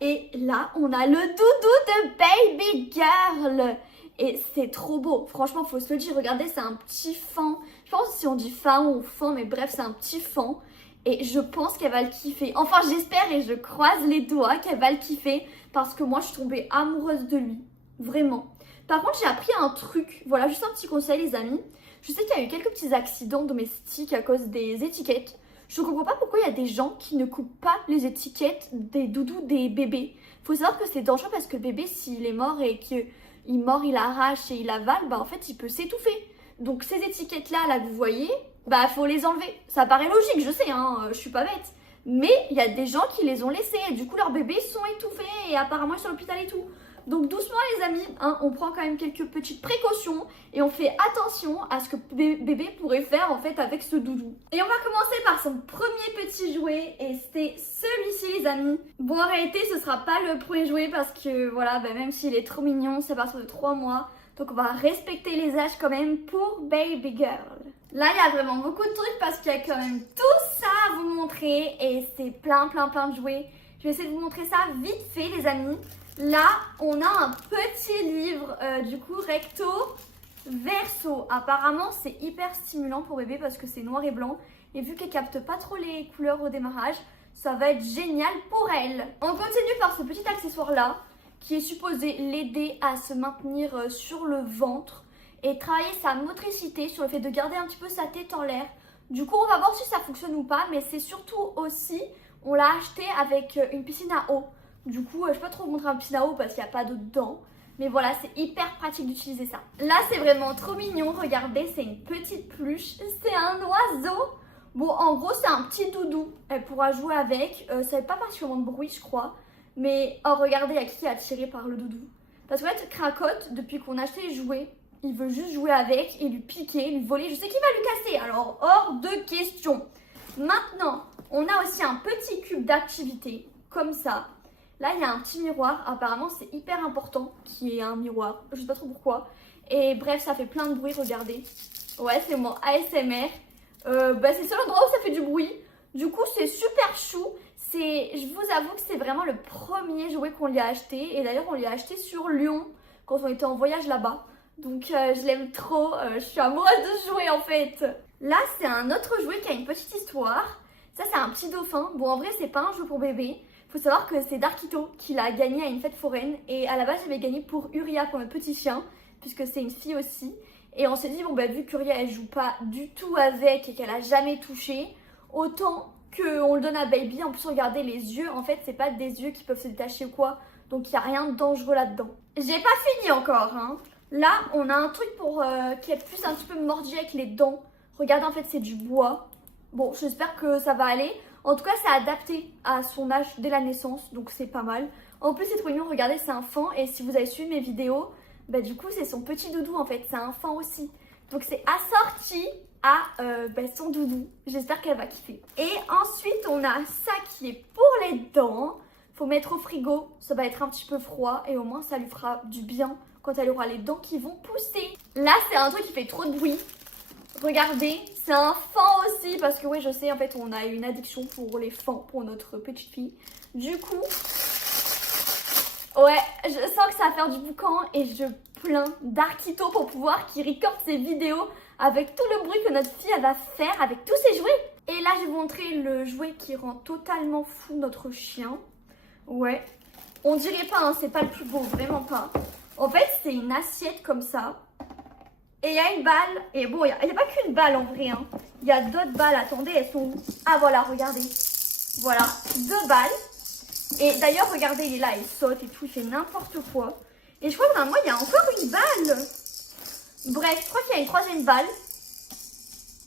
Et là, on a le doudou de Baby Girl. Et c'est trop beau. Franchement, faut se le dire. Regardez, c'est un petit fan. Je pense si on dit fan ou fan, mais bref, c'est un petit fan. Et je pense qu'elle va le kiffer. Enfin, j'espère et je croise les doigts qu'elle va le kiffer. Parce que moi, je suis tombée amoureuse de lui. Vraiment. Par contre, j'ai appris un truc. Voilà, juste un petit conseil, les amis. Je sais qu'il y a eu quelques petits accidents domestiques à cause des étiquettes. Je ne comprends pas pourquoi il y a des gens qui ne coupent pas les étiquettes des doudous des bébés. Il faut savoir que c'est dangereux parce que le bébé, s'il est mort et qu'il mord, il arrache et il avale, bah en fait, il peut s'étouffer. Donc ces étiquettes-là, là, que vous voyez, bah faut les enlever. Ça paraît logique, je sais, hein, je suis pas bête. Mais il y a des gens qui les ont laissés et du coup, leurs bébés sont étouffés et apparemment, ils sont à l'hôpital et tout. Donc doucement les amis, hein, on prend quand même quelques petites précautions et on fait attention à ce que bébé pourrait faire en fait avec ce doudou. Et on va commencer par son premier petit jouet et c'est celui-ci les amis. Bon en réalité ce sera pas le premier jouet parce que voilà, bah, même s'il est trop mignon, c'est à partir de 3 mois. Donc on va respecter les âges quand même pour Baby Girl. Là il y a vraiment beaucoup de trucs parce qu'il y a quand même tout ça à vous montrer et c'est plein de jouets. Je vais essayer de vous montrer ça vite fait les amis. Là, on a un petit livre, du coup, recto verso. Apparemment, c'est hyper stimulant pour bébé parce que c'est noir et blanc. Et vu qu'elle capte pas trop les couleurs au démarrage, ça va être génial pour elle. On continue par ce petit accessoire-là qui est supposé l'aider à se maintenir sur le ventre et travailler sa motricité sur le fait de garder un petit peu sa tête en l'air. Du coup, on va voir si ça fonctionne ou pas, mais c'est surtout aussi, on l'a acheté avec une piscine à eau. Du coup, je ne peux pas trop vous montrer un piscine à eau parce qu'il n'y a pas d'eau dedans. Mais voilà, c'est hyper pratique d'utiliser ça. Là, c'est vraiment trop mignon. Regardez, c'est une petite peluche. C'est un oiseau. Bon, en gros, c'est un petit doudou. Elle pourra jouer avec. Ça fait pas particulièrement de bruit, je crois. Mais, oh, regardez, il y a qui est attiré par le doudou. Parce qu'en fait, Cracotte, depuis qu'on a acheté les jouets, il veut juste jouer avec et lui piquer, lui voler. Je sais qu'il va lui casser, alors hors de question. Maintenant, on a aussi un petit cube d'activité, comme ça. Là, il y a un petit miroir. Apparemment, c'est hyper important qu'il y ait un miroir. Je sais pas trop pourquoi. Et bref, ça fait plein de bruit, regardez. Ouais, c'est mon ASMR. C'est le seul endroit où ça fait du bruit. Du coup, c'est super chou. Je vous avoue que c'est vraiment le premier jouet qu'on lui a acheté. Et d'ailleurs, on lui a acheté sur Lyon quand on était en voyage là-bas. Donc, je l'aime trop. Je suis amoureuse de ce jouet en fait. Là, c'est un autre jouet qui a une petite histoire. Ça, c'est un petit dauphin. Bon, en vrai, c'est pas un jeu pour bébé. Faut savoir que c'est Darkito qui l'a gagné à une fête foraine. Et à la base, j'avais gagné pour Uria, pour notre petit chien, puisque c'est une fille aussi. Et on s'est dit, bon, bah, vu qu'Uria, elle joue pas du tout avec et qu'elle a jamais touché, autant qu'on le donne à Baby. En plus, regardez les yeux. En fait, c'est pas des yeux qui peuvent se détacher ou quoi. Donc, il n'y a rien de dangereux là-dedans. J'ai pas fini encore, hein. Là, on a un truc pour qui est plus un petit peu mordu avec les dents. Regardez, en fait, c'est du bois. Bon, j'espère que ça va aller. En tout cas, c'est adapté à son âge dès la naissance, donc c'est pas mal. En plus, c'est trop mignon, regardez, c'est un fan. Et si vous avez suivi mes vidéos, bah du coup, c'est son petit doudou en fait, c'est un fan aussi. Donc c'est assorti à son doudou. J'espère qu'elle va kiffer. Et ensuite, on a ça qui est pour les dents. Faut mettre au frigo, ça va être un petit peu froid. Et au moins, ça lui fera du bien quand elle aura les dents qui vont pousser. Là, c'est un truc qui fait trop de bruit. Regardez, c'est un fan aussi parce que oui, je sais, en fait, on a une addiction pour les fans, pour notre petite fille. Du coup, ouais, je sens que ça va faire du boucan et je plains Darkito pour pouvoir qu'il recorde ses vidéos avec tout le bruit que notre fille elle va faire avec tous ses jouets. Et là, je vais vous montrer le jouet qui rend totalement fou notre chien. Ouais, on dirait pas, hein, c'est pas le plus beau, vraiment pas. En fait, c'est une assiette comme ça. Et il y a une balle, et bon, il n'y a pas qu'une balle en vrai, hein. Il y a d'autres balles, attendez, elles sont où? Ah voilà, regardez. Voilà, 2 balles. Et d'ailleurs, regardez, il est là, il saute et tout, il fait n'importe quoi. Et je crois que moi, il y a encore une balle. Bref, je crois qu'il y a une 3e balle.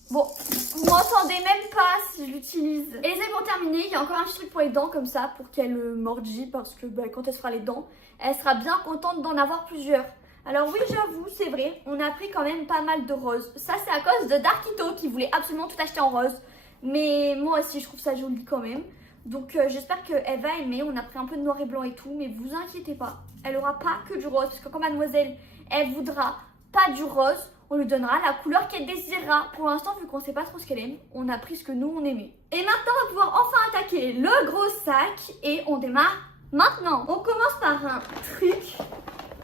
Bon, vous m'entendez même pas si je l'utilise. Et c'est pour terminer, il y a encore un petit truc pour les dents comme ça, pour qu'elle mordit, parce que quand elle se fera les dents, elle sera bien contente d'en avoir plusieurs. Alors oui, j'avoue, c'est vrai, on a pris quand même pas mal de roses. Ça, c'est à cause de Darkito qui voulait absolument tout acheter en rose. Mais moi aussi, je trouve ça joli quand même. Donc j'espère qu'elle va aimer. On a pris un peu de noir et blanc et tout, mais vous inquiétez pas. Elle aura pas que du rose, parce que quand mademoiselle, elle voudra pas du rose, on lui donnera la couleur qu'elle désirera. Pour l'instant, vu qu'on sait pas trop ce qu'elle aime, on a pris ce que nous, on aimait. Et maintenant, on va pouvoir enfin attaquer le gros sac. Et on démarre maintenant. On commence par un truc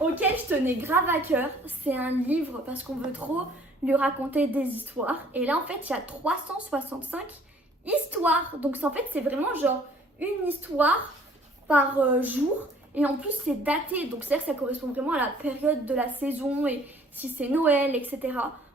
auquel je tenais grave à cœur. C'est un livre, parce qu'on veut trop lui raconter des histoires. Et là, en fait, il y a 365 histoires. Donc, en fait, c'est vraiment genre une histoire par jour. Et en plus, c'est daté. Donc, c'est-à-dire que ça correspond vraiment à la période de la saison et si c'est Noël, etc.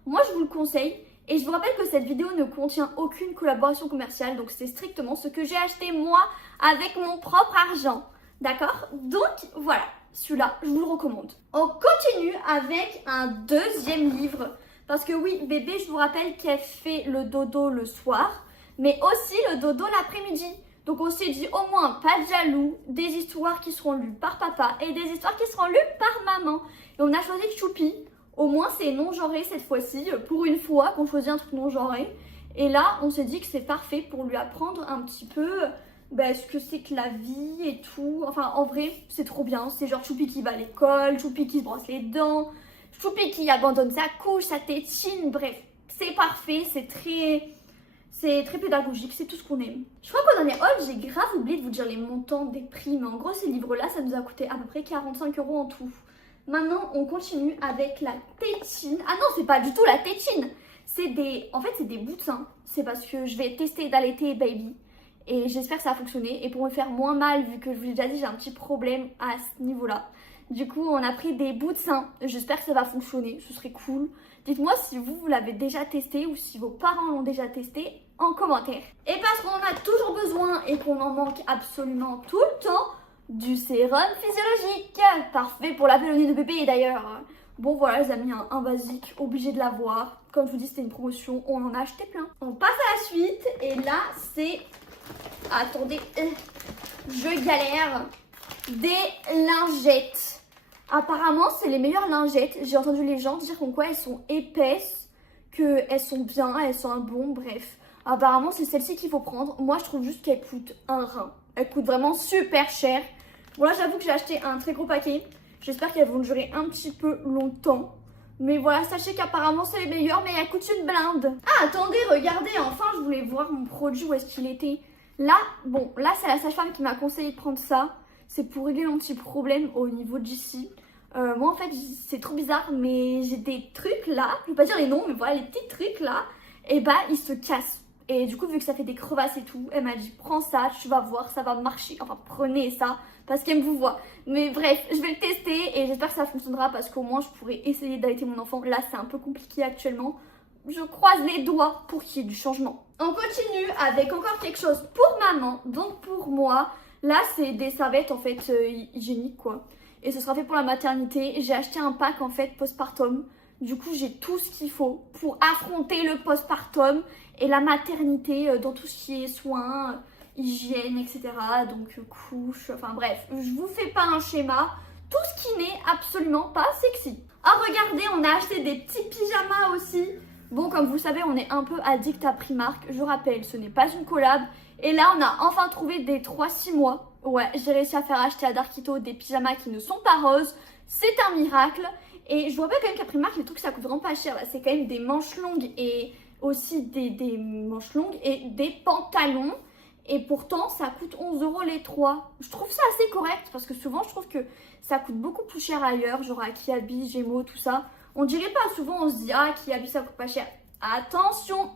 Moi, je vous le conseille. Et je vous rappelle que cette vidéo ne contient aucune collaboration commerciale. Donc, c'est strictement ce que j'ai acheté moi avec mon propre argent. D'accord? Donc, voilà. Celui-là, je vous le recommande. On continue avec un 2e livre. Parce que oui, bébé, je vous rappelle qu'elle fait le dodo le soir, mais aussi le dodo l'après-midi. Donc on s'est dit au moins pas de jaloux, des histoires qui seront lues par papa et des histoires qui seront lues par maman. Et on a choisi Choupi. Au moins c'est non-genré cette fois-ci, pour une fois qu'on choisit un truc non-genré. Et là, on s'est dit que c'est parfait pour lui apprendre un petit peu ce que c'est que la vie et tout. Enfin, en vrai, c'est trop bien. C'est genre Choupi qui va à l'école, Choupi qui se brosse les dents, Choupi qui abandonne sa couche, sa tétine. Bref, c'est parfait, c'est très pédagogique, c'est tout ce qu'on aime. Je crois qu'au dernier haul, j'ai grave oublié de vous dire les montants des prix. Mais en gros, ces livres-là, ça nous a coûté à peu près 45 € en tout. Maintenant, on continue avec la tétine. Ah non, c'est pas du tout la tétine. En fait, c'est des bouts de sein. C'est parce que je vais tester d'allaiter Baby. Et j'espère que ça va fonctionner. Et pour me faire moins mal, vu que je vous l'ai déjà dit, j'ai un petit problème à ce niveau-là. Du coup, on a pris des bouts de sein. J'espère que ça va fonctionner. Ce serait cool. Dites-moi si vous l'avez déjà testé ou si vos parents l'ont déjà testé en commentaire. Et parce qu'on en a toujours besoin et qu'on en manque absolument tout le temps, du sérum physiologique. Parfait pour la pélonie de bébé d'ailleurs. Bon voilà les amis, un basique, obligé de l'avoir. Comme je vous dis, c'était une promotion, on en a acheté plein. On passe à la suite et là c'est... Attendez, je galère. Des lingettes. Apparemment c'est les meilleures lingettes. J'ai entendu les gens dire qu'en quoi elles sont épaisses, qu'elles sont bien, elles sont un bon, bref. Apparemment c'est celle-ci qu'il faut prendre. Moi je trouve juste qu'elle coûte un rein. Elle coûte vraiment super cher. Bon là j'avoue que j'ai acheté un très gros paquet. J'espère qu'elles vont durer un petit peu longtemps. Mais voilà, sachez qu'apparemment c'est les meilleures, mais elles coûtent une blinde. Ah attendez, regardez, enfin je voulais voir mon produit, où est-ce qu'il était. Là, bon, là c'est la sage-femme qui m'a conseillé de prendre ça. C'est pour régler mon petit problème au niveau d'ici. Moi en fait c'est trop bizarre, mais j'ai des trucs là, je vais pas dire les noms, mais voilà les petits trucs là, et bah ils se cassent. Et du coup vu que ça fait des crevasses et tout, elle m'a dit prends ça, tu vas voir, ça va marcher. Enfin prenez ça, parce qu'elle me vous voit. Mais bref, je vais le tester et j'espère que ça fonctionnera parce qu'au moins je pourrai essayer d'allaiter mon enfant. Là c'est un peu compliqué actuellement. Je croise les doigts pour qu'il y ait du changement. On continue avec encore quelque chose pour maman, donc pour moi. Là c'est des serviettes en fait hygiéniques quoi. Et ce sera fait pour la maternité. J'ai acheté un pack en fait postpartum. Du coup j'ai tout ce qu'il faut pour affronter le postpartum et la maternité dans tout ce qui est soins, hygiène, etc. Donc couche, enfin bref, je vous fais pas un schéma. Tout ce qui n'est absolument pas sexy. Ah regardez, on a acheté des petits pyjamas aussi. Bon, comme vous le savez, on est un peu addict à Primark. Je rappelle, ce n'est pas une collab. Et là, on a enfin trouvé des 3-6 mois. Ouais, j'ai réussi à faire acheter à Darkito des pyjamas qui ne sont pas roses. C'est un miracle. Et je vous rappelle quand même qu'à Primark, les trucs, ça coûte vraiment pas cher. Là, c'est quand même des manches longues et aussi des manches longues et des pantalons. Et pourtant, ça coûte 11 € les 3. Je trouve ça assez correct parce que souvent, je trouve que ça coûte beaucoup plus cher ailleurs. Genre à Kiabi, Gémeaux, tout ça. On dirait pas, souvent on se dit ah Kiabi ça coûte pas cher. Attention,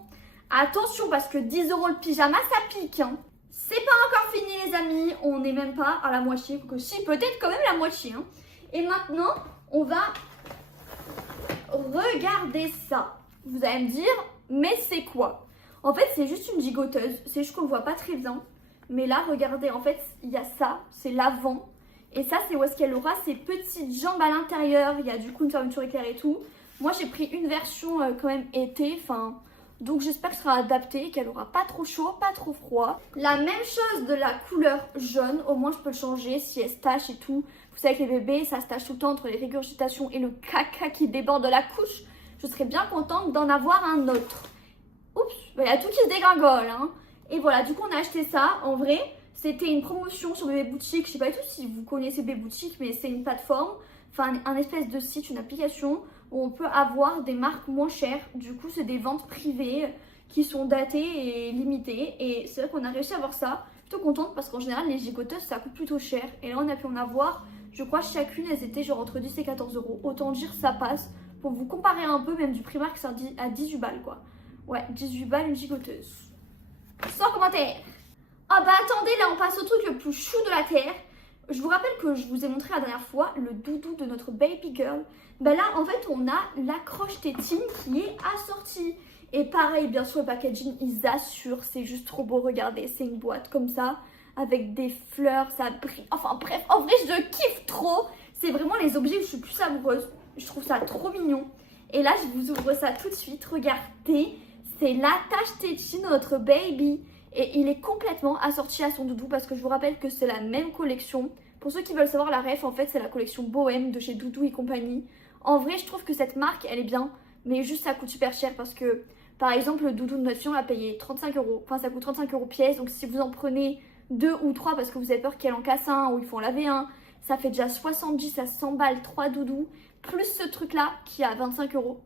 attention parce que 10 € le pyjama ça pique hein. C'est pas encore fini les amis, on n'est même pas à la moitié, que si peut-être quand même la moitié hein. Et maintenant on va regarder ça. Vous allez me dire mais c'est quoi? En fait c'est juste une gigoteuse, c'est juste qu'on ne voit pas très bien. Mais là regardez en fait il y a ça, c'est l'avant. Et ça, c'est où est-ce qu'elle aura ses petites jambes à l'intérieur. Il y a du coup une fermeture éclair et tout. Moi, j'ai pris une version quand même été. Enfin, donc j'espère que ce sera adapté, qu'elle aura pas trop chaud, pas trop froid. La même chose de la couleur jaune. Au moins, je peux le changer si elle se tache et tout. Vous savez que les bébés, ça se tache tout le temps entre les régurgitations et le caca qui déborde de la couche. Je serais bien contente d'en avoir un autre. Oups, il y a tout qui se dégringole. Hein. Et voilà, du coup, on a acheté ça. En vrai... C'était une promotion sur Bébé Boutique. Je sais pas du tout si vous connaissez Bébé Boutique, mais c'est une plateforme, enfin un espèce de site, une application où on peut avoir des marques moins chères. Du coup, c'est des ventes privées qui sont datées et limitées. Et c'est vrai qu'on a réussi à avoir ça. Plutôt contente parce qu'en général, les gigoteuses, ça coûte plutôt cher. Et là, on a pu en avoir, je crois, chacune, elles étaient genre entre 10 et 14 €. Autant dire, ça passe. Pour vous comparer un peu, même du Primark, c'est à 18 balles quoi. Ouais, 18 balles une gigoteuse. Sans commentaire. Ah bah attendez, là on passe au truc le plus chou de la terre. Je vous rappelle que je vous ai montré la dernière fois le doudou de notre baby girl. Bah là en fait on a l'accroche tétine qui est assortie. Et pareil, bien sûr le packaging ils assurent, c'est juste trop beau, regardez, c'est une boîte comme ça avec des fleurs, ça brille. Enfin bref, en vrai je kiffe trop. C'est vraiment les objets où je suis plus amoureuse. Je trouve ça trop mignon. Et là je vous ouvre ça tout de suite, regardez. C'est l'attache tétine de notre baby. Et il est complètement assorti à son doudou parce que je vous rappelle que c'est la même collection. Pour ceux qui veulent savoir la ref, en fait, c'est la collection Bohème de chez Doudou et compagnie. En vrai, je trouve que cette marque, elle est bien, mais juste ça coûte super cher parce que, par exemple, le doudou de notre fille, on l'a payé 35 €. Enfin, ça coûte 35 € pièce. Donc, si vous en prenez 2 ou 3 parce que vous avez peur qu'elle en casse un ou il faut en laver un, ça fait déjà 70 à 100 balles, 3 doudous, plus ce truc-là qui est à 25 €.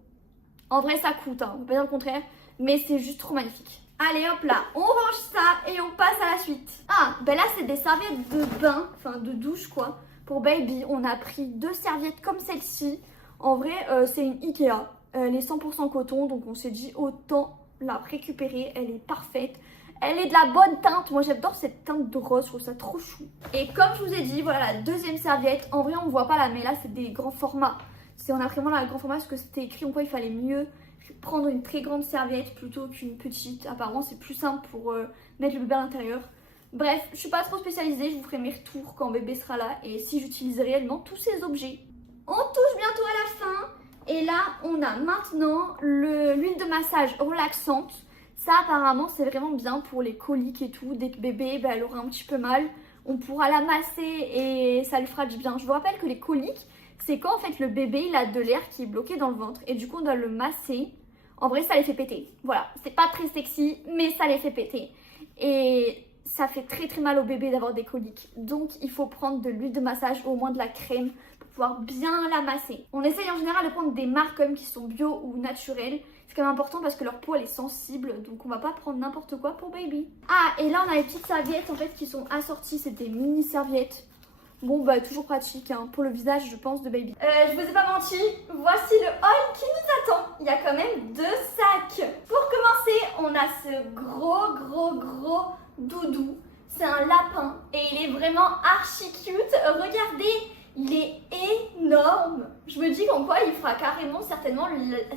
En vrai, ça coûte, hein, on peut pas dire le contraire, mais c'est juste trop magnifique. Allez hop là, on range ça et on passe à la suite. Ah, ben là c'est des serviettes de bain, enfin de douche quoi. Pour baby, on a pris 2 serviettes comme celle-ci. En vrai, c'est une Ikea. Elle est 100% coton, donc on s'est dit autant la récupérer. Elle est parfaite. Elle est de la bonne teinte. Moi j'adore cette teinte de rose, je trouve ça trop chou. Et comme je vous ai dit, voilà la deuxième serviette. En vrai on ne voit pas là, mais là c'est des grands formats. On a vraiment là le grand format parce que c'était écrit en quoi il fallait mieux prendre une très grande serviette plutôt qu'une petite. Apparemment c'est plus simple pour mettre le bébé à l'intérieur. Bref, je suis pas trop spécialisée, je vous ferai mes retours quand bébé sera là et si j'utilise réellement tous ces objets. On touche bientôt à la fin et là on a maintenant l'huile de massage relaxante. Ça apparemment c'est vraiment bien pour les coliques et tout. Dès que bébé elle aura un petit peu mal, on pourra la masser et ça lui fera du bien. Je vous rappelle que les coliques, c'est quand en fait le bébé il a de l'air qui est bloqué dans le ventre et du coup on doit le masser. En vrai ça les fait péter. Voilà, c'est pas très sexy mais ça les fait péter. Et ça fait très très mal au bébé d'avoir des coliques. Donc il faut prendre de l'huile de massage ou au moins de la crème pour pouvoir bien la masser. On essaye en général de prendre des marques quand même qui sont bio ou naturelles. C'est quand même important parce que leur peau elle est sensible. Donc on va pas prendre n'importe quoi pour baby. Ah et là on a les petites serviettes en fait qui sont assorties. C'est des mini serviettes. Bon bah toujours pratique hein, pour le visage je pense de baby. Je vous ai pas menti, voici le haul qui nous attend. Il y a quand même 2 sacs. Pour commencer on a ce gros doudou. C'est un lapin et il est vraiment archi cute. Regardez, il est énorme. Je me dis qu'en quoi il fera carrément certainement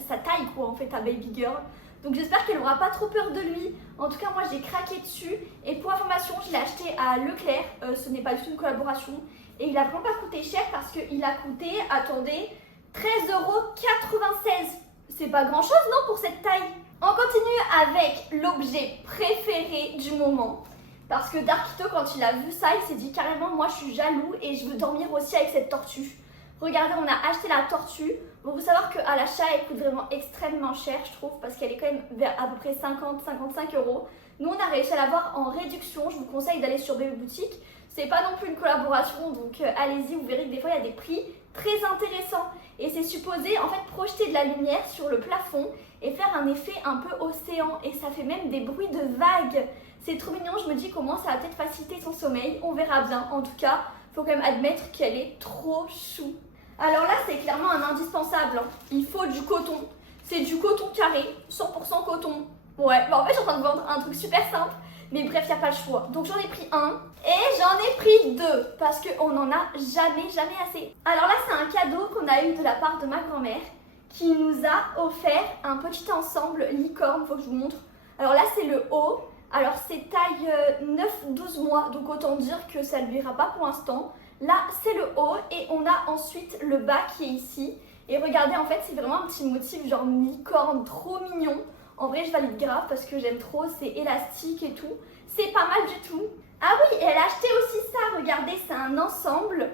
sa taille quoi en fait à baby girl. Donc j'espère qu'elle n'aura pas trop peur de lui. En tout cas moi j'ai craqué dessus. Et pour information je l'ai acheté à Leclerc. Ce n'est pas du tout une collaboration. Et il a vraiment pas coûté cher parce qu'il a coûté, attendez, 13,96 €. C'est pas grand chose non pour cette taille. On continue avec l'objet préféré du moment. Parce que Darkito quand il a vu ça il s'est dit carrément moi je suis jaloux et je veux dormir aussi avec cette tortue. Regardez on a acheté la tortue. Bon, faut savoir qu'à l'achat, elle coûte vraiment extrêmement cher, je trouve, parce qu'elle est quand même vers à peu près 50-55 €. Nous, on a réussi à l'avoir en réduction. Je vous conseille d'aller sur Bébé Boutique. C'est pas non plus une collaboration, donc allez-y, vous verrez que des fois, il y a des prix très intéressants. Et c'est supposé, en fait, projeter de la lumière sur le plafond et faire un effet un peu océan. Et ça fait même des bruits de vagues. C'est trop mignon, je me dis comment ça va peut-être faciliter son sommeil. On verra bien. En tout cas, faut quand même admettre qu'elle est trop chou. Alors là, c'est clairement un indispensable. Il faut du coton. C'est du coton carré, 100% coton. Ouais, bon, en fait, je suis en train de vendre un truc super simple. Mais bref, il n'y a pas le choix. Donc j'en ai pris un et j'en ai pris 2 parce qu'on n'en a jamais assez. Alors là, c'est un cadeau qu'on a eu de la part de ma grand-mère qui nous a offert un petit ensemble licorne. Faut que je vous montre. Alors là, c'est le haut. Alors c'est taille 9-12 mois. Donc autant dire que ça ne lui ira pas pour l'instant. Là, c'est le haut et on a ensuite le bas qui est ici. Et regardez, en fait, c'est vraiment un petit motif genre licorne, trop mignon. En vrai, je valide grave parce que j'aime trop, c'est élastique et tout. C'est pas mal du tout. Ah oui, et elle a acheté aussi ça, regardez, c'est un ensemble.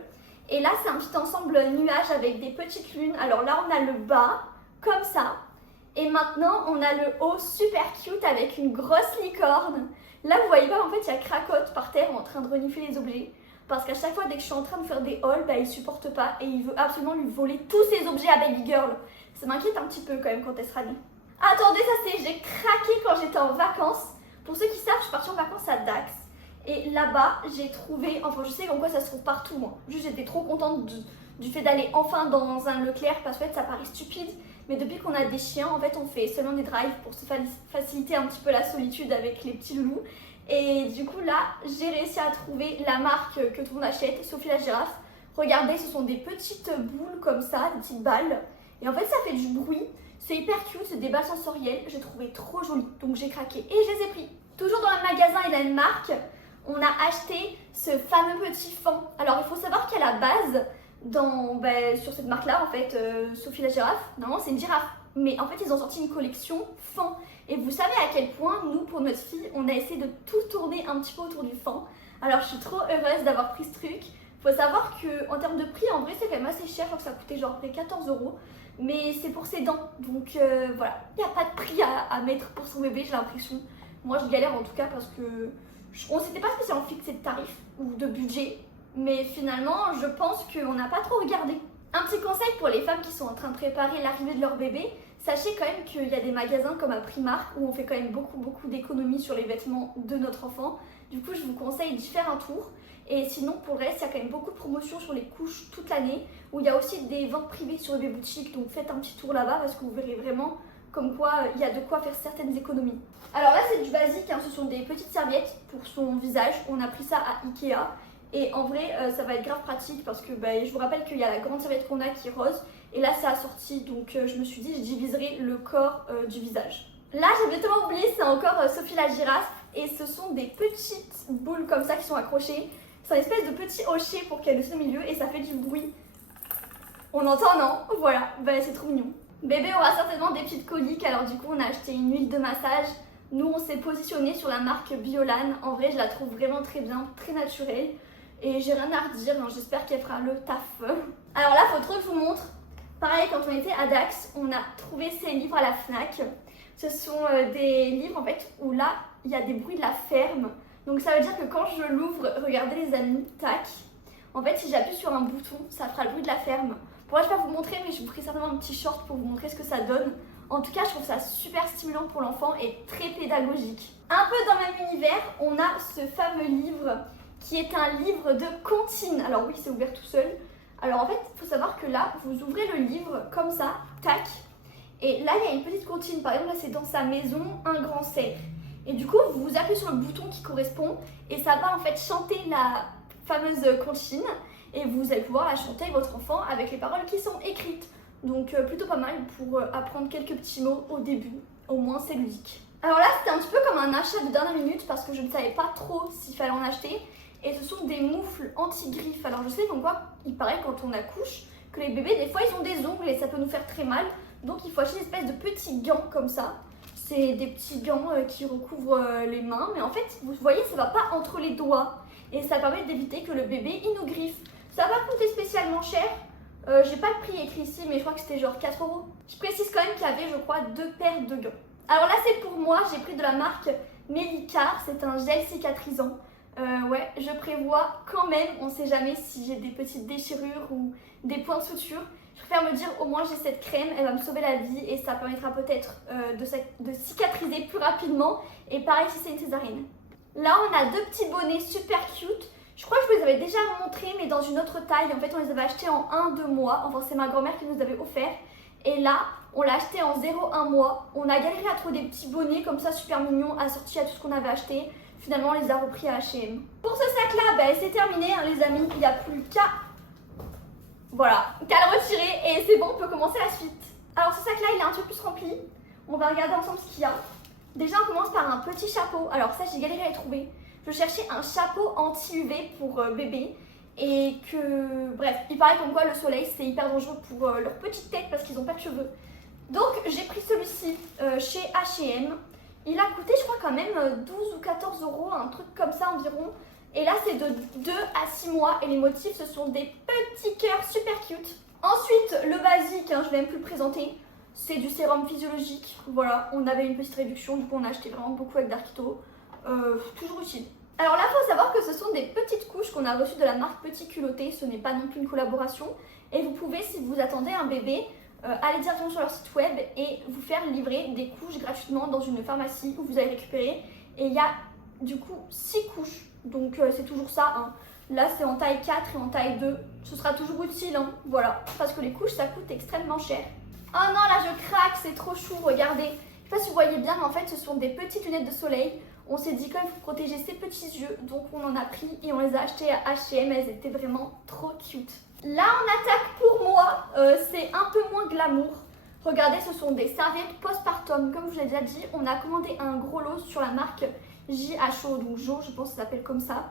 Et là, c'est un petit ensemble nuage avec des petites lunes. Alors là, on a le bas, comme ça. Et maintenant, on a le haut super cute avec une grosse licorne. Là, vous voyez pas, en fait, il y a Cracotte par terre en train de renifler les objets. Parce qu'à chaque fois, dès que je suis en train de faire des hauls, bah, il supporte pas et il veut absolument lui voler tous ses objets à Baby Girl. Ça m'inquiète un petit peu quand même quand elle sera née. Attendez, ça c'est, j'ai craqué quand j'étais en vacances. Pour ceux qui savent, je suis partie en vacances à Dax. Et là-bas, j'ai trouvé, enfin je sais comme quoi ça se trouve partout moi. Juste j'étais trop contente du fait d'aller enfin dans un Leclerc parce que en fait, ça paraît stupide. Mais depuis qu'on a des chiens, en fait on fait seulement des drives pour se faciliter un petit peu la solitude avec les petits loulous. Et du coup là, j'ai réussi à trouver la marque que tout le monde achète, Sophie la girafe. Regardez, ce sont des petites boules comme ça, des petites balles. Et en fait ça fait du bruit. C'est hyper cute, c'est des balles sensorielles. J'ai trouvé trop joli, donc j'ai craqué et je les ai pris. Toujours dans le magasin et la même marque, on a acheté ce fameux petit fan. Alors il faut savoir qu'à la base, sur cette marque-là, en fait, Sophie la girafe, normalement c'est une girafe. Mais en fait, ils ont sorti une collection fan. Et vous savez à quel point, nous, pour notre fille, on a essayé de tout tourner un petit peu autour du fan. Alors, je suis trop heureuse d'avoir pris ce truc. Faut savoir qu'en termes de prix, en vrai, c'est quand même assez cher. Je crois que ça coûtait genre 14 €. Mais c'est pour ses dents. Donc, voilà. Il n'y a pas de prix à mettre pour son bébé, j'ai l'impression. Moi, je galère en tout cas parce que on s'était pas spécialement fixé de tarif ou de budget. Mais finalement, je pense qu'on n'a pas trop regardé. Un petit conseil pour les femmes qui sont en train de préparer l'arrivée de leur bébé, sachez quand même qu'il y a des magasins comme à Primark où on fait quand même beaucoup d'économies sur les vêtements de notre enfant. Du coup, je vous conseille d'y faire un tour. Et sinon, pour le reste, il y a quand même beaucoup de promotions sur les couches toute l'année où il y a aussi des ventes privées sur Bébé Boutique. Donc faites un petit tour là-bas parce que vous verrez vraiment comme quoi il y a de quoi faire certaines économies. Alors là, c'est du basique, hein, ce sont des petites serviettes pour son visage. On a pris ça à Ikea. Et en vrai, ça va être grave pratique parce que je vous rappelle qu'il y a la grande serviette qu'on a qui est rose. Et là, c'est assorti, donc je me suis dit, je diviserai le corps du visage. Là, j'ai complètement oublié, c'est encore Sophie la girafe. et ce sont des petites boules comme ça qui sont accrochées. C'est une espèce de petit hochet pour qu'elle soit au milieu et ça fait du bruit. On entend, non? Voilà, bah, c'est trop mignon. Bébé aura certainement des petites coliques, alors du coup on a acheté une huile de massage. Nous on s'est positionné sur la marque Biolan. En vrai je la trouve vraiment très bien, très naturelle. Et j'ai rien à redire, hein. J'espère qu'elle fera le taf. Alors là faut trop que je vous montre. Pareil, quand on était à Dax, on a trouvé ces livres à la Fnac. Ce sont des livres en fait où là il y a des bruits de la ferme. Donc ça veut dire que quand je l'ouvre, regardez les amis, tac. En fait si j'appuie sur un bouton, ça fera le bruit de la ferme. Bon là je vais pas vous montrer, mais je vous ferai certainement un petit short pour vous montrer ce que ça donne. En tout cas je trouve ça super stimulant pour l'enfant et très pédagogique. Un peu dans le même univers, on a ce fameux livre qui est un livre de comptines. Alors oui, c'est ouvert tout seul. Alors en fait, il faut savoir que là, vous ouvrez le livre comme ça, tac. Et là, il y a une petite comptine. Par exemple, là, c'est dans sa maison, un grand cerf. Et du coup, vous appuyez sur le bouton qui correspond et ça va en fait chanter la fameuse comptine. Et vous allez pouvoir la chanter avec votre enfant avec les paroles qui sont écrites. Donc plutôt pas mal pour apprendre quelques petits mots au début. Au moins, c'est ludique. Alors là, c'était un petit peu comme un achat de dernière minute parce que je ne savais pas trop s'il fallait en acheter. Et ce sont des moufles anti-griffes. Alors je sais comme quoi, il paraît quand on accouche que les bébés, des fois, ils ont des ongles et ça peut nous faire très mal. Donc il faut acheter une espèce de petits gants comme ça. C'est des petits gants qui recouvrent les mains. Mais en fait, vous voyez, ça ne va pas entre les doigts. Et ça permet d'éviter que le bébé, il nous griffe. Ça va coûter spécialement cher. J'ai pas le prix écrit ici, mais je crois que c'était genre 4 €. Je précise quand même qu'il y avait, je crois, 2 paires de gants. Alors là, c'est pour moi. J'ai pris de la marque Mélicar. C'est un gel cicatrisant. Ouais, je prévois quand même, on sait jamais si j'ai des petites déchirures ou des points de suture. Je préfère me dire au moins j'ai cette crème, elle va me sauver la vie et ça permettra peut-être de cicatriser plus rapidement. Et pareil si c'est une césarienne. Là on a 2 petits bonnets super cute. Je crois que je vous les avais déjà montrés mais dans une autre taille. En fait on les avait achetés en 1-2 mois. Enfin c'est ma grand-mère qui nous avait offert. Et là on l'a acheté en 0-1 mois. On a galéré à trouver des petits bonnets comme ça super mignons assortis à tout ce qu'on avait acheté. Finalement, on les a repris à H&M. Pour ce sac-là, bah, c'est terminé, hein, les amis. Il n'y a plus qu'à le retirer et c'est bon, on peut commencer la suite. Alors, ce sac-là, il est un peu plus rempli. On va regarder ensemble ce qu'il y a. Déjà, on commence par un petit chapeau. Alors ça, j'ai galéré à les trouver. Je cherchais un chapeau anti-UV pour bébé. Et que, bref, il paraît comme quoi le soleil, c'est hyper dangereux pour leur petite tête parce qu'ils n'ont pas de cheveux. Donc, j'ai pris celui-ci chez H&M. Il a coûté, je crois, quand même 12 ou 14 €, un truc comme ça environ. Et là, c'est de 2 à 6 mois. Et les motifs, ce sont des petits cœurs super cute. Ensuite, le basique, hein, je ne vais même plus le présenter. C'est du sérum physiologique. Voilà, on avait une petite réduction. Du coup, on a acheté vraiment beaucoup avec Darkito. Toujours utile. Alors là, il faut savoir que ce sont des petites couches qu'on a reçues de la marque Petit Culotté. Ce n'est pas non plus une collaboration. Et vous pouvez, si vous attendez un bébé, aller directement sur leur site web et vous faire livrer des couches gratuitement dans une pharmacie où vous allez récupérer. Et il y a du coup 6 couches, donc c'est toujours ça. Hein. Là c'est en taille 4 et en taille 2. Ce sera toujours utile, hein. Voilà, parce que les couches ça coûte extrêmement cher. Oh non, là je craque, c'est trop chou, regardez. Je sais pas si vous voyez bien, mais en fait ce sont des petites lunettes de soleil. On s'est dit quand même faut protéger ses petits yeux, donc on en a pris et on les a achetées à H&M. Elles étaient vraiment trop cute. Là on attaque pour moi, c'est un peu moins glamour. Regardez, ce sont des serviettes postpartum. Comme je vous l'ai déjà dit, on a commandé un gros lot sur la marque JHO, donc Jo, je pense que ça s'appelle comme ça.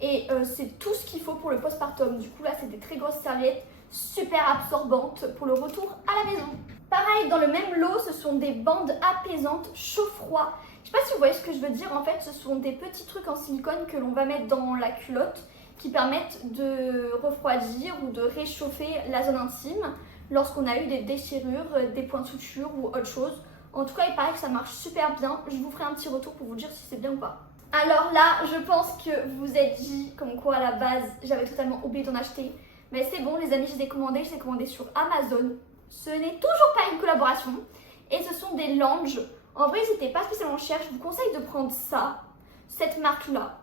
Et c'est tout ce qu'il faut pour le postpartum. Du coup là c'est des très grosses serviettes, super absorbantes pour le retour à la maison. Pareil, dans le même lot, ce sont des bandes apaisantes chaud-froid. Je sais pas si vous voyez ce que je veux dire. En fait, ce sont des petits trucs en silicone que l'on va mettre dans la culotte qui permettent de refroidir ou de réchauffer la zone intime lorsqu'on a eu des déchirures, des points de suture ou autre chose. En tout cas, il paraît que ça marche super bien. Je vous ferai un petit retour pour vous dire si c'est bien ou pas. Alors là, je pense que vous êtes dit comme quoi à la base, j'avais totalement oublié d'en acheter. Mais c'est bon les amis, je les ai commandés sur Amazon. Ce n'est toujours pas une collaboration. Et ce sont des langes. En vrai, c'était pas spécialement cher. Je vous conseille de prendre ça, cette marque-là.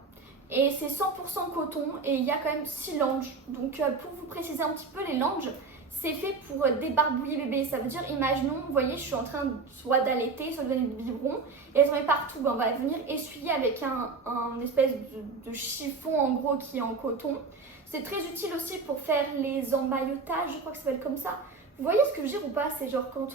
Et c'est 100% coton et il y a quand même 6 langes. Donc pour vous préciser un petit peu, les langes, c'est fait pour débarbouiller bébé. Ça veut dire, imaginons, vous voyez, je suis en train soit d'allaiter, soit de donner du biberon. Et elles en mettent partout. Ben, on va venir essuyer avec un espèce de chiffon en gros qui est en coton. C'est très utile aussi pour faire les emmaillotages, je crois que ça s'appelle comme ça. Vous voyez ce que je veux dire ou pas? C'est genre quand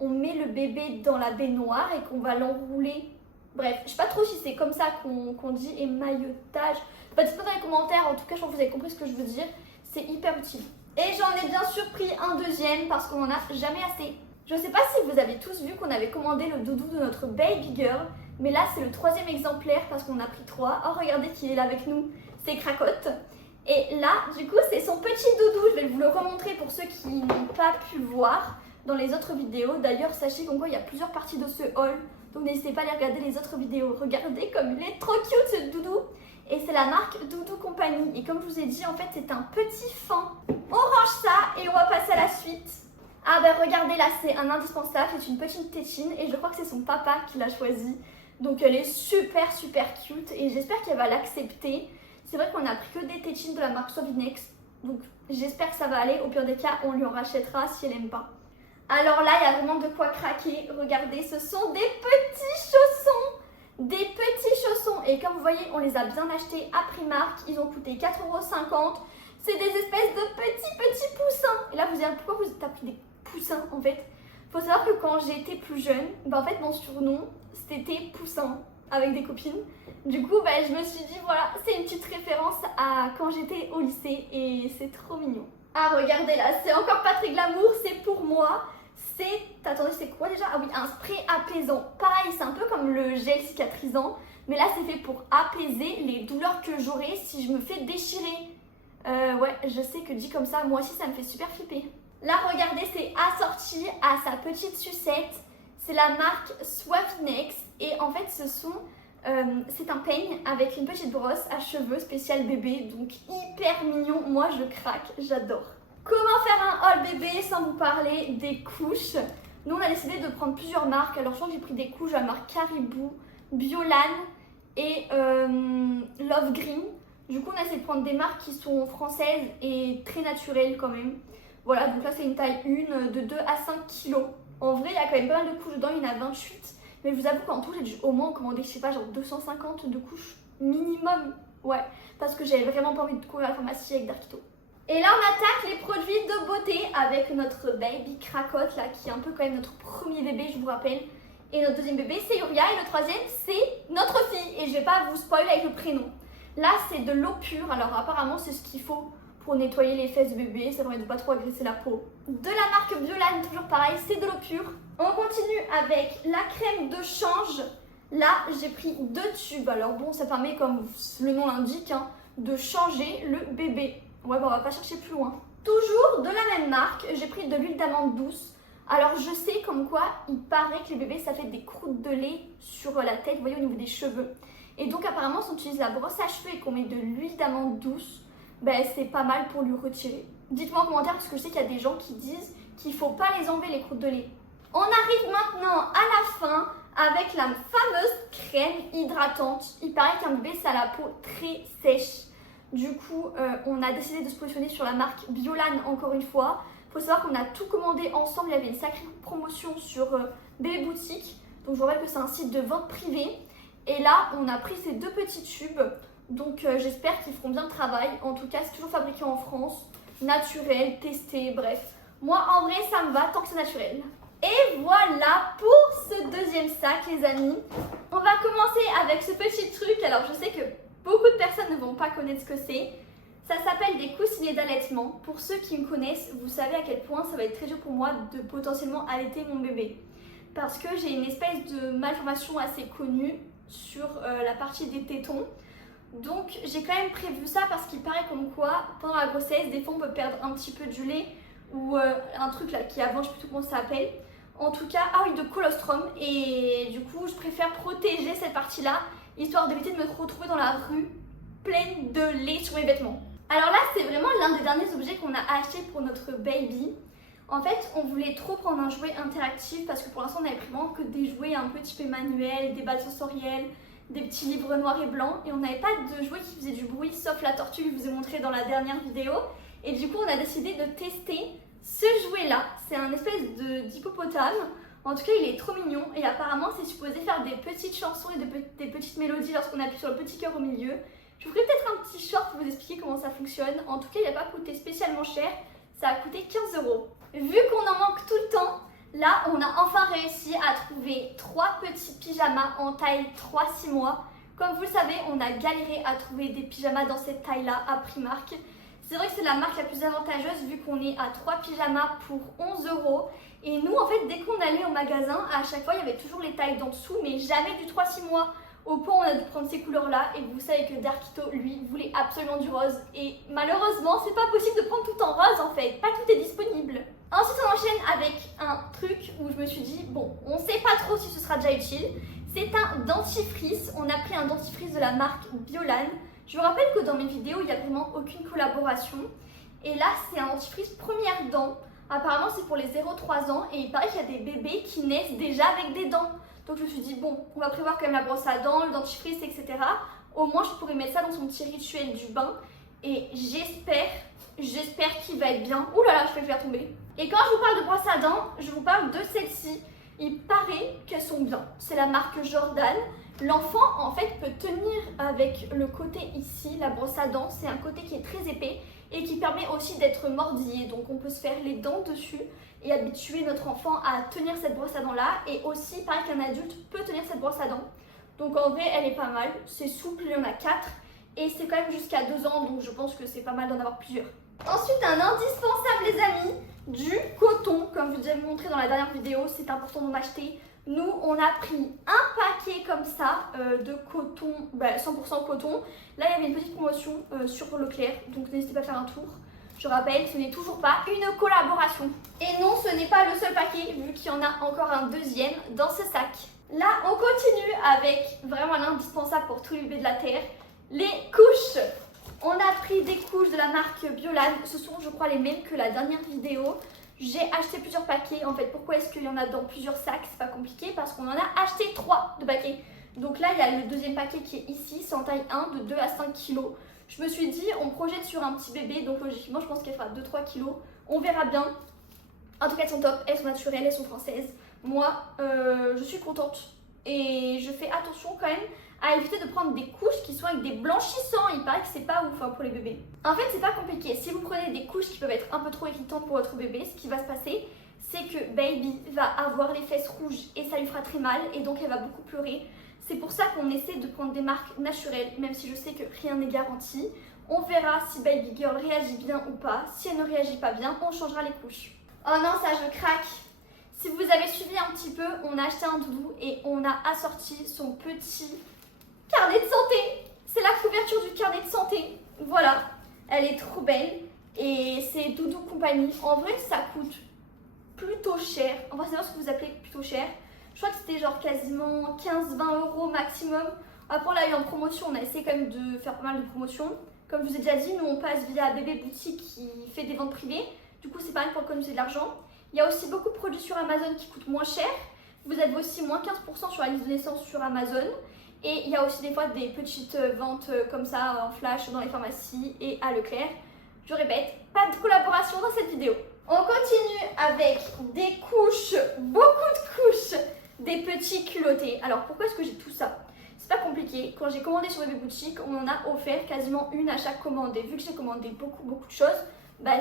on met le bébé dans la baignoire et qu'on va l'enrouler Bref, je sais pas trop si c'est comme ça qu'on dit émaillotage. Bah, dites-moi dans les commentaires, en tout cas je pense que vous avez compris ce que je veux dire. C'est hyper utile. Et j'en ai bien sûr pris un deuxième parce qu'on en a jamais assez. Je sais pas si vous avez tous vu qu'on avait commandé le doudou de notre baby girl, mais là c'est le 3e exemplaire parce qu'on a pris 3. Oh regardez qui est là avec nous, c'est Cracotte. Et là du coup c'est son petit doudou, je vais vous le remontrer pour ceux qui n'ont pas pu voir dans les autres vidéos. D'ailleurs sachez qu'en gros il y a plusieurs parties de ce haul, donc n'hésitez pas à aller regarder les autres vidéos. Regardez comme il est trop cute ce doudou. Et c'est la marque Doudou Compagnie. Et comme je vous ai dit, en fait, c'est un petit fin. On range ça et on va passer à la suite. Ah ben regardez là, c'est un indispensable, c'est une petite tétine. Et je crois que c'est son papa qui l'a choisi. Donc elle est super cute et j'espère qu'elle va l'accepter. C'est vrai qu'on a pris que des tétines de la marque Sovinex. Donc j'espère que ça va aller. Au pire des cas, on lui en rachètera si elle aime pas. Alors là, il y a vraiment de quoi craquer. Regardez, ce sont des petits chaussons. Des petits chaussons, et comme vous voyez on les a bien achetés à Primark, ils ont coûté 4,50 €. C'est des espèces de petits poussins. Et là vous allez dire pourquoi vous avez pris des poussins en fait. Faut savoir que quand j'étais plus jeune, bah, en fait mon surnom c'était Poussin avec des copines. Du coup bah, je me suis dit voilà, c'est une petite référence à quand j'étais au lycée et c'est trop mignon. Ah regardez là, c'est encore pas très glamour, c'est pour moi. C'est, attendez, c'est quoi déjà? Ah oui, un spray apaisant. Pareil, c'est un peu comme le gel cicatrisant, mais là c'est fait pour apaiser les douleurs que j'aurai si je me fais déchirer. Ouais, je sais que dit comme ça, moi aussi ça me fait super flipper. Là, regardez, c'est assorti à sa petite sucette. C'est la marque Swafinex et en fait, c'est un peigne avec une petite brosse à cheveux spécial bébé, donc hyper mignon. Moi, je craque, j'adore. Comment faire un haul bébé sans vous parler des couches? Nous on a décidé de prendre plusieurs marques. Alors je crois que j'ai pris des couches à la marque Caribou, Biolan et Love Green. Du coup on a essayé de prendre des marques qui sont françaises et très naturelles quand même. Voilà, donc là c'est une taille 1 de 2 à 5 kilos. En vrai il y a quand même pas mal de couches dedans, il y en a 28. Mais je vous avoue qu'en tout j'ai dû au moins commander, je sais pas, genre 250 de couches minimum. Ouais, parce que j'avais vraiment pas envie de courir à la pharmacie avec Darkito. Et là on attaque les produits de beauté avec notre baby Cracotte là qui est un peu quand même notre premier bébé, je vous rappelle. Et notre deuxième bébé c'est Yuria et le troisième c'est notre fille. Et je vais pas vous spoiler avec le prénom. Là c'est de l'eau pure, alors apparemment c'est ce qu'il faut pour nettoyer les fesses de bébé, ça permet de pas trop agresser la peau. De la marque Biolan, toujours pareil, c'est de l'eau pure. On continue avec la crème de change. Là j'ai pris 2 tubes, alors bon ça permet comme le nom l'indique hein, de changer le bébé. Ouais, bah on va pas chercher plus loin. Toujours de la même marque, j'ai pris de l'huile d'amande douce. Alors je sais comme quoi il paraît que les bébés ça fait des croûtes de lait sur la tête, vous voyez au niveau des cheveux. Et donc apparemment si on utilise la brosse à cheveux et qu'on met de l'huile d'amande douce, ben c'est pas mal pour lui retirer. Dites-moi en commentaire parce que je sais qu'il y a des gens qui disent qu'il faut pas les enlever les croûtes de lait. On arrive maintenant à la fin avec la fameuse crème hydratante. Il paraît qu'un bébé ça a la peau très sèche. Du coup, on a décidé de se positionner sur la marque Biolan encore une fois. Il faut savoir qu'on a tout commandé ensemble. Il y avait une sacrée promotion sur Bébé Boutique. Donc je vous rappelle que c'est un site de vente privée. Et là, on a pris ces 2 petits tubes. Donc j'espère qu'ils feront bien le travail. En tout cas, c'est toujours fabriqué en France. Naturel, testé, bref. Moi, en vrai, ça me va tant que c'est naturel. Et voilà pour ce deuxième sac, les amis. On va commencer avec ce petit truc. Alors, je sais que beaucoup de personnes ne vont pas connaître ce que c'est. Ça s'appelle des coussinets d'allaitement. Pour ceux qui me connaissent, vous savez à quel point ça va être très dur pour moi de potentiellement allaiter mon bébé. Parce que j'ai une espèce de malformation assez connue sur la partie des tétons. Donc j'ai quand même prévu ça parce qu'il paraît comme quoi, pendant la grossesse, des fois on peut perdre un petit peu du lait ou un truc là qui avant, je sais plus comment ça s'appelle. En tout cas, ah oui, de colostrum. Et du coup, je préfère protéger cette partie-là, histoire d'éviter de me retrouver dans la rue pleine de lait sur mes vêtements. Alors là, c'est vraiment l'un des derniers objets qu'on a acheté pour notre baby. En fait, on voulait trop prendre un jouet interactif parce que pour l'instant, on avait pris vraiment que des jouets un peu type Emmanuel, des balles sensorielles, des petits livres noirs et blancs. Et on n'avait pas de jouet qui faisait du bruit, sauf la tortue que je vous ai montré dans la dernière vidéo. Et du coup, on a décidé de tester ce jouet-là. C'est un espèce d'hippopotame. En tout cas, il est trop mignon et apparemment, c'est supposé faire des petites chansons et des petites mélodies lorsqu'on appuie sur le petit cœur au milieu. Je vous ferai peut-être un petit short pour vous expliquer comment ça fonctionne. En tout cas, il n'a pas coûté spécialement cher. Ça a coûté 15 €. Vu qu'on en manque tout le temps, Là, on a enfin réussi à trouver 3 petits pyjamas en taille 3-6 mois. Comme vous le savez, on a galéré à trouver des pyjamas dans cette taille-là à Primark. C'est vrai que c'est la marque la plus avantageuse vu qu'on est à 3 pyjamas pour 11 €. Et nous, en fait, dès qu'on allait au magasin, à chaque fois, il y avait toujours les tailles d'en dessous, mais jamais du 3-6 mois. Au point où on a dû prendre ces couleurs-là. Et vous savez que Darkito, lui, voulait absolument du rose. Et malheureusement, c'est pas possible de prendre tout en rose, en fait. Pas tout est disponible. Ensuite, on enchaîne avec un truc où je me suis dit, bon, on sait pas trop si ce sera déjà utile. C'est un dentifrice. On a pris un dentifrice de la marque Biolan. Je vous rappelle que dans mes vidéos, il n'y a vraiment aucune collaboration. Et là, c'est un dentifrice première dent. Apparemment, c'est pour les 0-3 ans. Et il paraît qu'il y a des bébés qui naissent déjà avec des dents. Donc je me suis dit, bon, on va prévoir quand même la brosse à dents, le dentifrice, etc. Au moins, je pourrais mettre ça dans son petit rituel du bain. Et j'espère qu'il va être bien. Ouh là là, je fais que je vais tomber. Et quand je vous parle de brosse à dents, je vous parle de celle-ci. Il paraît qu'elles sont bien. C'est la marque Jordan. L'enfant, en fait, peut tenir avec le côté ici, la brosse à dents. C'est un côté qui est très épais et qui permet aussi d'être mordillé. Donc, on peut se faire les dents dessus et habituer notre enfant à tenir cette brosse à dents-là. Et aussi, pareil qu'un adulte peut tenir cette brosse à dents. Donc, en vrai, elle est pas mal. C'est souple, il y en a 4. Et c'est quand même jusqu'à 2 ans, donc je pense que c'est pas mal d'en avoir plusieurs. Ensuite, un indispensable, les amis, du coton. Comme je vous ai montré dans la dernière vidéo, c'est important d'en acheter. Nous, on a pris un paquet comme ça de coton, 100% coton. Là, il y avait une petite promotion sur Leclerc, donc n'hésitez pas à faire un tour. Je rappelle, ce n'est toujours pas une collaboration. Et non, ce n'est pas le seul paquet, vu qu'il y en a encore un deuxième dans ce sac. Là, on continue avec vraiment l'indispensable pour tous les bébés de la Terre, les couches. On a pris des couches de la marque Biolan. Ce sont, je crois, les mêmes que la dernière vidéo. J'ai acheté plusieurs paquets. En fait, pourquoi est-ce qu'il y en a dans plusieurs sacs? C'est pas compliqué parce qu'on en a acheté 3 de paquets. Donc là, il y a le deuxième paquet qui est ici. C'est en taille 1 de 2 à 5 kg. Je me suis dit, on projette sur un petit bébé. Donc logiquement, je pense qu'elle fera 2-3 kg. On verra bien. En tout cas, elles sont top. Elles sont naturelles, elles sont françaises. Moi, je suis contente. Et je fais attention quand même à éviter de prendre des couches qui sont avec des blanchissants. Il paraît que c'est pas ouf pour les bébés. En fait, c'est pas compliqué. Si vous prenez des couches qui peuvent être un peu trop irritantes pour votre bébé, ce qui va se passer, c'est que baby va avoir les fesses rouges et ça lui fera très mal et donc elle va beaucoup pleurer. C'est pour ça qu'on essaie de prendre des marques naturelles, même si je sais que rien n'est garanti. On verra si baby girl réagit bien ou pas. Si elle ne réagit pas bien, on changera les couches. Oh non, ça je craque. Si vous avez suivi un petit peu, on a acheté un doudou et on a assorti son petit carnet de santé. C'est la couverture du carnet de santé. Voilà, elle est trop belle et c'est Doudou Compagnie. En vrai, ça coûte plutôt cher. On va savoir ce que vous appelez plutôt cher. Je crois que c'était genre quasiment 15-20 € maximum. Après, on l'a eu en promotion. On a essayé quand même de faire pas mal de promotions. Comme je vous ai déjà dit, nous on passe via Bébé Boutique qui fait des ventes privées. Du coup, c'est pareil pour économiser de l'argent. Il y a aussi beaucoup de produits sur Amazon qui coûtent moins cher. Vous avez aussi moins 15% sur la liste de naissance sur Amazon. Et il y a aussi des fois des petites ventes comme ça en flash dans les pharmacies et à Leclerc. Je répète, pas de collaboration dans cette vidéo. On continue avec des couches, beaucoup de couches, des petits culottés. Alors pourquoi est-ce que j'ai tout ça? C'est pas compliqué. Quand j'ai commandé sur Bébé Boutique, on en a offert quasiment une à chaque commande. Et vu que j'ai commandé beaucoup de choses,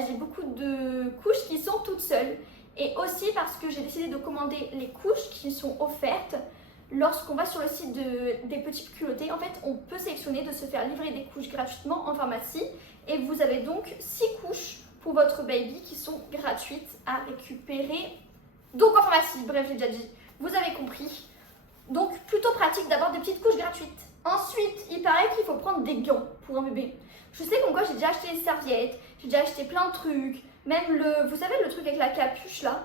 j'ai beaucoup de couches qui sont toutes seules. Et aussi parce que j'ai décidé de commander les couches qui sont offertes. Lorsqu'on va sur le site des petits culottés, en fait, on peut sélectionner de se faire livrer des couches gratuitement en pharmacie. Et vous avez donc 6 couches pour votre baby qui sont gratuites à récupérer. Donc en pharmacie, bref, j'ai déjà dit, vous avez compris. Donc plutôt pratique d'avoir des petites couches gratuites. Ensuite, il paraît qu'il faut prendre des gants pour un bébé. Je sais comme quoi j'ai déjà acheté des serviettes, j'ai déjà acheté plein de trucs. Même vous savez le truc avec la capuche là.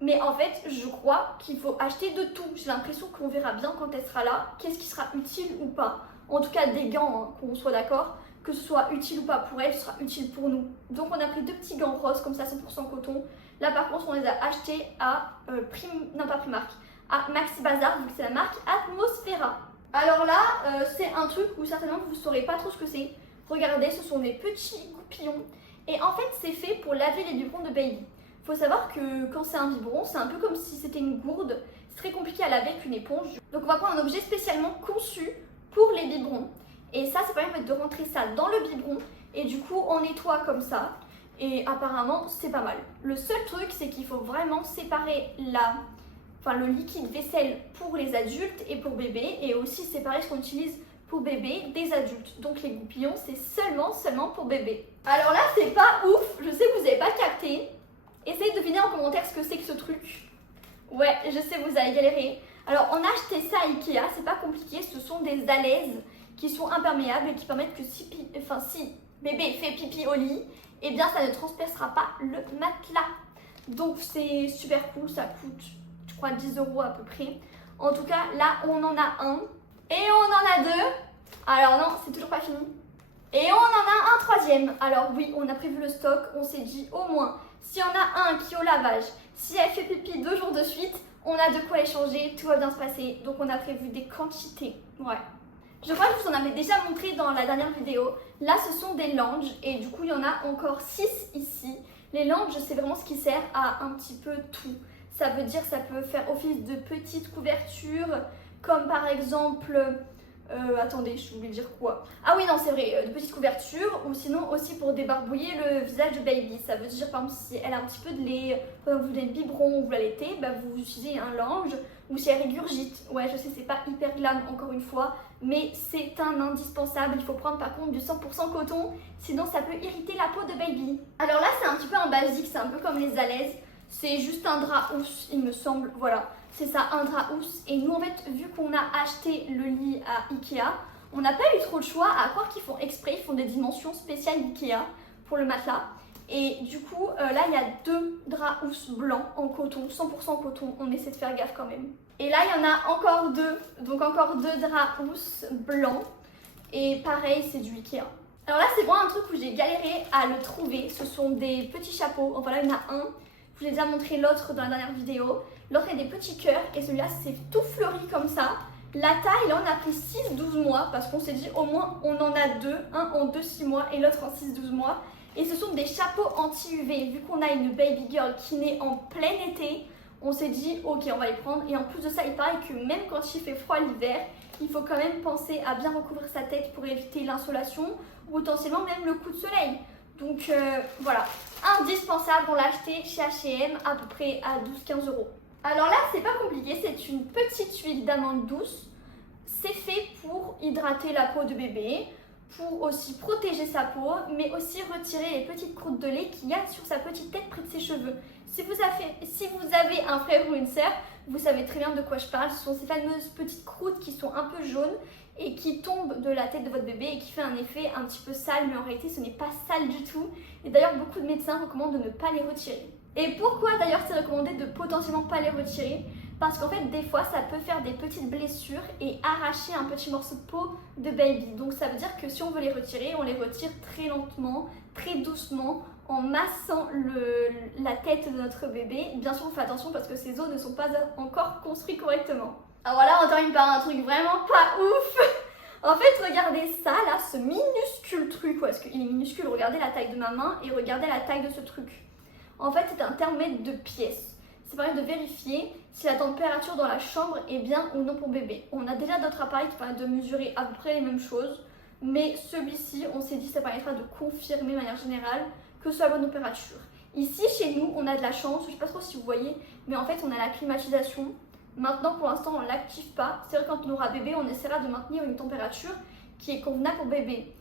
Mais en fait, je crois qu'il faut acheter de tout. J'ai l'impression qu'on verra bien quand elle sera là, qu'est-ce qui sera utile ou pas. En tout cas, des gants, hein, qu'on soit d'accord, que ce soit utile ou pas pour elle, ce sera utile pour nous. Donc on a pris 2 petits gants roses comme ça, 100% coton. Là par contre, on les a achetés à Primark, à Maxi Bazar, vu que c'est la marque Atmosphera. Alors là, c'est un truc où certainement vous ne saurez pas trop ce que c'est. Regardez, ce sont des petits goupillons. Et en fait, c'est fait pour laver les biberons de baby. Il faut savoir que quand c'est un biberon, c'est un peu comme si c'était une gourde. C'est très compliqué à laver avec une éponge. Donc on va prendre un objet spécialement conçu pour les biberons. Et ça permet de rentrer ça dans le biberon. Et du coup, on nettoie comme ça. et apparemment c'est pas mal. Le seul truc c'est qu'il faut vraiment séparer le liquide vaisselle pour les adultes et pour bébé, et aussi séparer ce qu'on utilise pour bébé des adultes. Donc les goupillons c'est seulement pour bébé. Alors là c'est pas ouf, je sais que vous n'avez pas capté. Essayez de deviner en commentaire ce que c'est que ce truc. Ouais, je sais, vous allez galérer. Alors, on a acheté ça à Ikea, c'est pas compliqué. Ce sont des alaises qui sont imperméables et qui permettent que si bébé fait pipi au lit, eh bien, ça ne transpercera pas le matelas. Donc, c'est super cool. Ça coûte, je crois, 10 € à peu près. En tout cas, là, on en a un. Et on en a deux. Alors, non, c'est toujours pas fini. Et on en a un troisième. Alors, oui, on a prévu le stock. On s'est dit au moins, s'il y en a un qui est au lavage, si elle fait pipi 2 jours de suite, on a de quoi échanger, tout va bien se passer. Donc on a prévu des quantités. Ouais. Je crois que je vous en avais déjà montré dans la dernière vidéo. Là ce sont des langes et du coup il y en a encore 6 ici. Les langes c'est vraiment ce qui sert à un petit peu tout. Ça veut dire ça peut faire office de petite couverture, comme par exemple... attendez, je voulais dire quoi? Ah oui, non, c'est vrai, de petites couvertures, ou sinon aussi pour débarbouiller le visage de baby. Ça veut dire, par exemple, si elle a un petit peu de lait, vous voulez le biberon ou vous l'allaitez, bah, vous utilisez un lange, ou si elle régurgite. Ouais, je sais, c'est pas hyper glam, encore une fois, mais c'est un indispensable. Il faut prendre par contre du 100% coton, sinon ça peut irriter la peau de baby. Alors là, c'est un petit peu un basique, c'est un peu comme les alaises. C'est juste un drap housse, il me semble, voilà. C'est ça, un drap housse. Et nous, en fait, vu qu'on a acheté le lit à Ikea, on n'a pas eu trop le choix, à croire qu'ils font exprès, ils font des dimensions spéciales Ikea pour le matelas. Et du coup, là, il y a 2 draps housses blancs en coton, 100% coton. On essaie de faire gaffe quand même. Et là, il y en a encore 2, donc encore 2 draps housses blancs. Et pareil, c'est du Ikea. Alors là, c'est vraiment un truc où j'ai galéré à le trouver. Ce sont des petits chapeaux. Enfin là, il y en a un. Je vous ai déjà montré l'autre dans la dernière vidéo. L'autre est des petits cœurs et celui-là c'est tout fleuri comme ça. La taille, là on a pris 6-12 mois parce qu'on s'est dit au moins on en a 2, un en 2-6 mois et l'autre en 6-12 mois. Et ce sont des chapeaux anti-UV. Vu qu'on a une baby girl qui naît en plein été, on s'est dit ok on va les prendre. Et en plus de ça, il paraît que même quand il fait froid l'hiver, il faut quand même penser à bien recouvrir sa tête pour éviter l'insolation ou potentiellement même le coup de soleil. Donc voilà, indispensable, on l'a acheté chez H&M à peu près à 12-15 €. Alors là, c'est pas compliqué, c'est une petite huile d'amande douce. C'est fait pour hydrater la peau de bébé, pour aussi protéger sa peau, mais aussi retirer les petites croûtes de lait qu'il y a sur sa petite tête près de ses cheveux. Si vous avez un frère ou une sœur, vous savez très bien de quoi je parle. Ce sont ces fameuses petites croûtes qui sont un peu jaunes et qui tombent de la tête de votre bébé et qui fait un effet un petit peu sale, mais en réalité ce n'est pas sale du tout. Et d'ailleurs, beaucoup de médecins recommandent de ne pas les retirer. Et pourquoi d'ailleurs c'est recommandé de potentiellement pas les retirer? Parce qu'en fait des fois ça peut faire des petites blessures et arracher un petit morceau de peau de baby. Donc ça veut dire que si on veut les retirer, on les retire très lentement, très doucement, en massant la tête de notre bébé. Bien sûr on fait attention parce que ses os ne sont pas encore construits correctement. Alors là on termine par un truc vraiment pas ouf. En fait regardez ça là, ce minuscule truc, parce qu'il est minuscule, regardez la taille de ma main et regardez la taille de ce truc. En fait, c'est un thermomètre de pièces. Ça permet de vérifier si la température dans la chambre est bien ou non pour bébé. On a déjà d'autres appareils qui permettent de mesurer à peu près les mêmes choses, mais celui-ci, on s'est dit, ça permettra de confirmer de manière générale que ce soit la bonne température. Ici, chez nous, on a de la chance, je ne sais pas trop si vous voyez, mais en fait, on a la climatisation. Maintenant, pour l'instant, on ne l'active pas. C'est vrai, quand on aura bébé, on essaiera de maintenir une température qui est convenable pour bébé.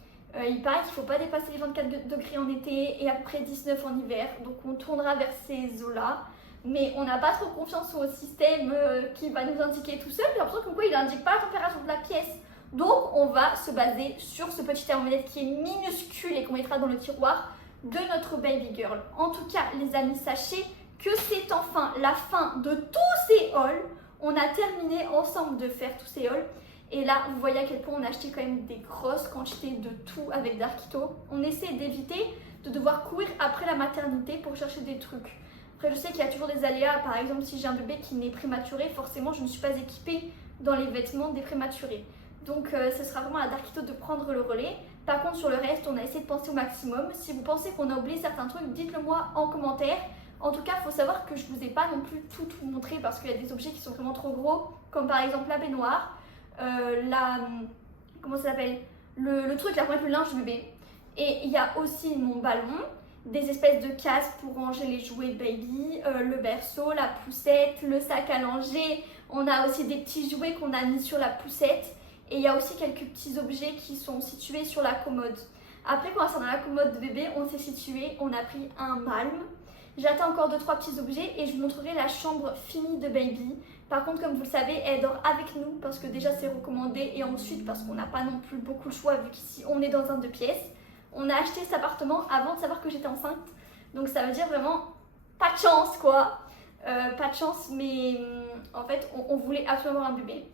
Il paraît qu'il ne faut pas dépasser les 24 degrés en été et après 19 en hiver. Donc on tournera vers ces eaux-là. Mais on n'a pas trop confiance au système qui va nous indiquer tout seul. J'ai l'impression comme quoi il n'indique pas la température de la pièce. Donc on va se baser sur ce petit thermomètre qui est minuscule et qu'on mettra dans le tiroir de notre baby girl. En tout cas les amis, sachez que c'est enfin la fin de tous ces hauls. On a terminé ensemble de faire tous ces hauls. Et là, vous voyez à quel point on a acheté quand même des grosses quantités de tout avec Darkito. On essaie d'éviter de devoir courir après la maternité pour chercher des trucs. Après, je sais qu'il y a toujours des aléas. Par exemple, si j'ai un bébé qui naît prématuré, forcément, je ne suis pas équipée dans les vêtements des prématurés. Donc, ce sera vraiment à Darkito de prendre le relais. Par contre, sur le reste, on a essayé de penser au maximum. Si vous pensez qu'on a oublié certains trucs, dites-le moi en commentaire. En tout cas, il faut savoir que je ne vous ai pas non plus tout montré parce qu'il y a des objets qui sont vraiment trop gros, comme par exemple la baignoire. Comment ça s'appelle, le truc là pour mettre le linge du bébé, et il y a aussi mon ballon, des espèces de cases pour ranger les jouets de baby, le berceau, la poussette, le sac à langer. On a aussi des petits jouets qu'on a mis sur la poussette. Et il y a aussi quelques petits objets qui sont situés sur la commode. Après, concernant la commode de bébé, on s'est situé, on a pris un malm. J'attends encore 2-3 petits objets et je vous montrerai la chambre finie de baby. Par contre, comme vous le savez, elle dort avec nous parce que déjà c'est recommandé et ensuite parce qu'on n'a pas non plus beaucoup le choix vu qu'ici on est dans un 2 pièces. On a acheté cet appartement avant de savoir que j'étais enceinte. Donc ça veut dire vraiment pas de chance quoi. Pas de chance, mais en fait on voulait absolument avoir un bébé.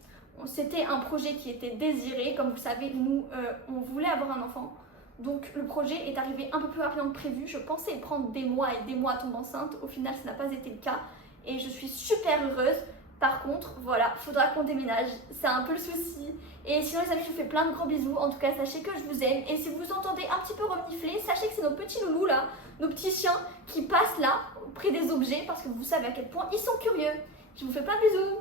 C'était un projet qui était désiré. Comme vous le savez, nous on voulait avoir un enfant. Donc le projet est arrivé un peu plus rapidement que prévu. Je pensais prendre des mois et des mois à tomber enceinte. Au final, ça n'a pas été le cas. Et je suis super heureuse. Par contre, voilà, faudra qu'on déménage. C'est un peu le souci. Et sinon les amis, je vous fais plein de gros bisous. En tout cas, sachez que je vous aime. Et si vous entendez un petit peu renifler, sachez que c'est nos petits loulous là, nos petits chiens qui passent là, près des objets. Parce que vous savez à quel point ils sont curieux. Je vous fais plein de bisous.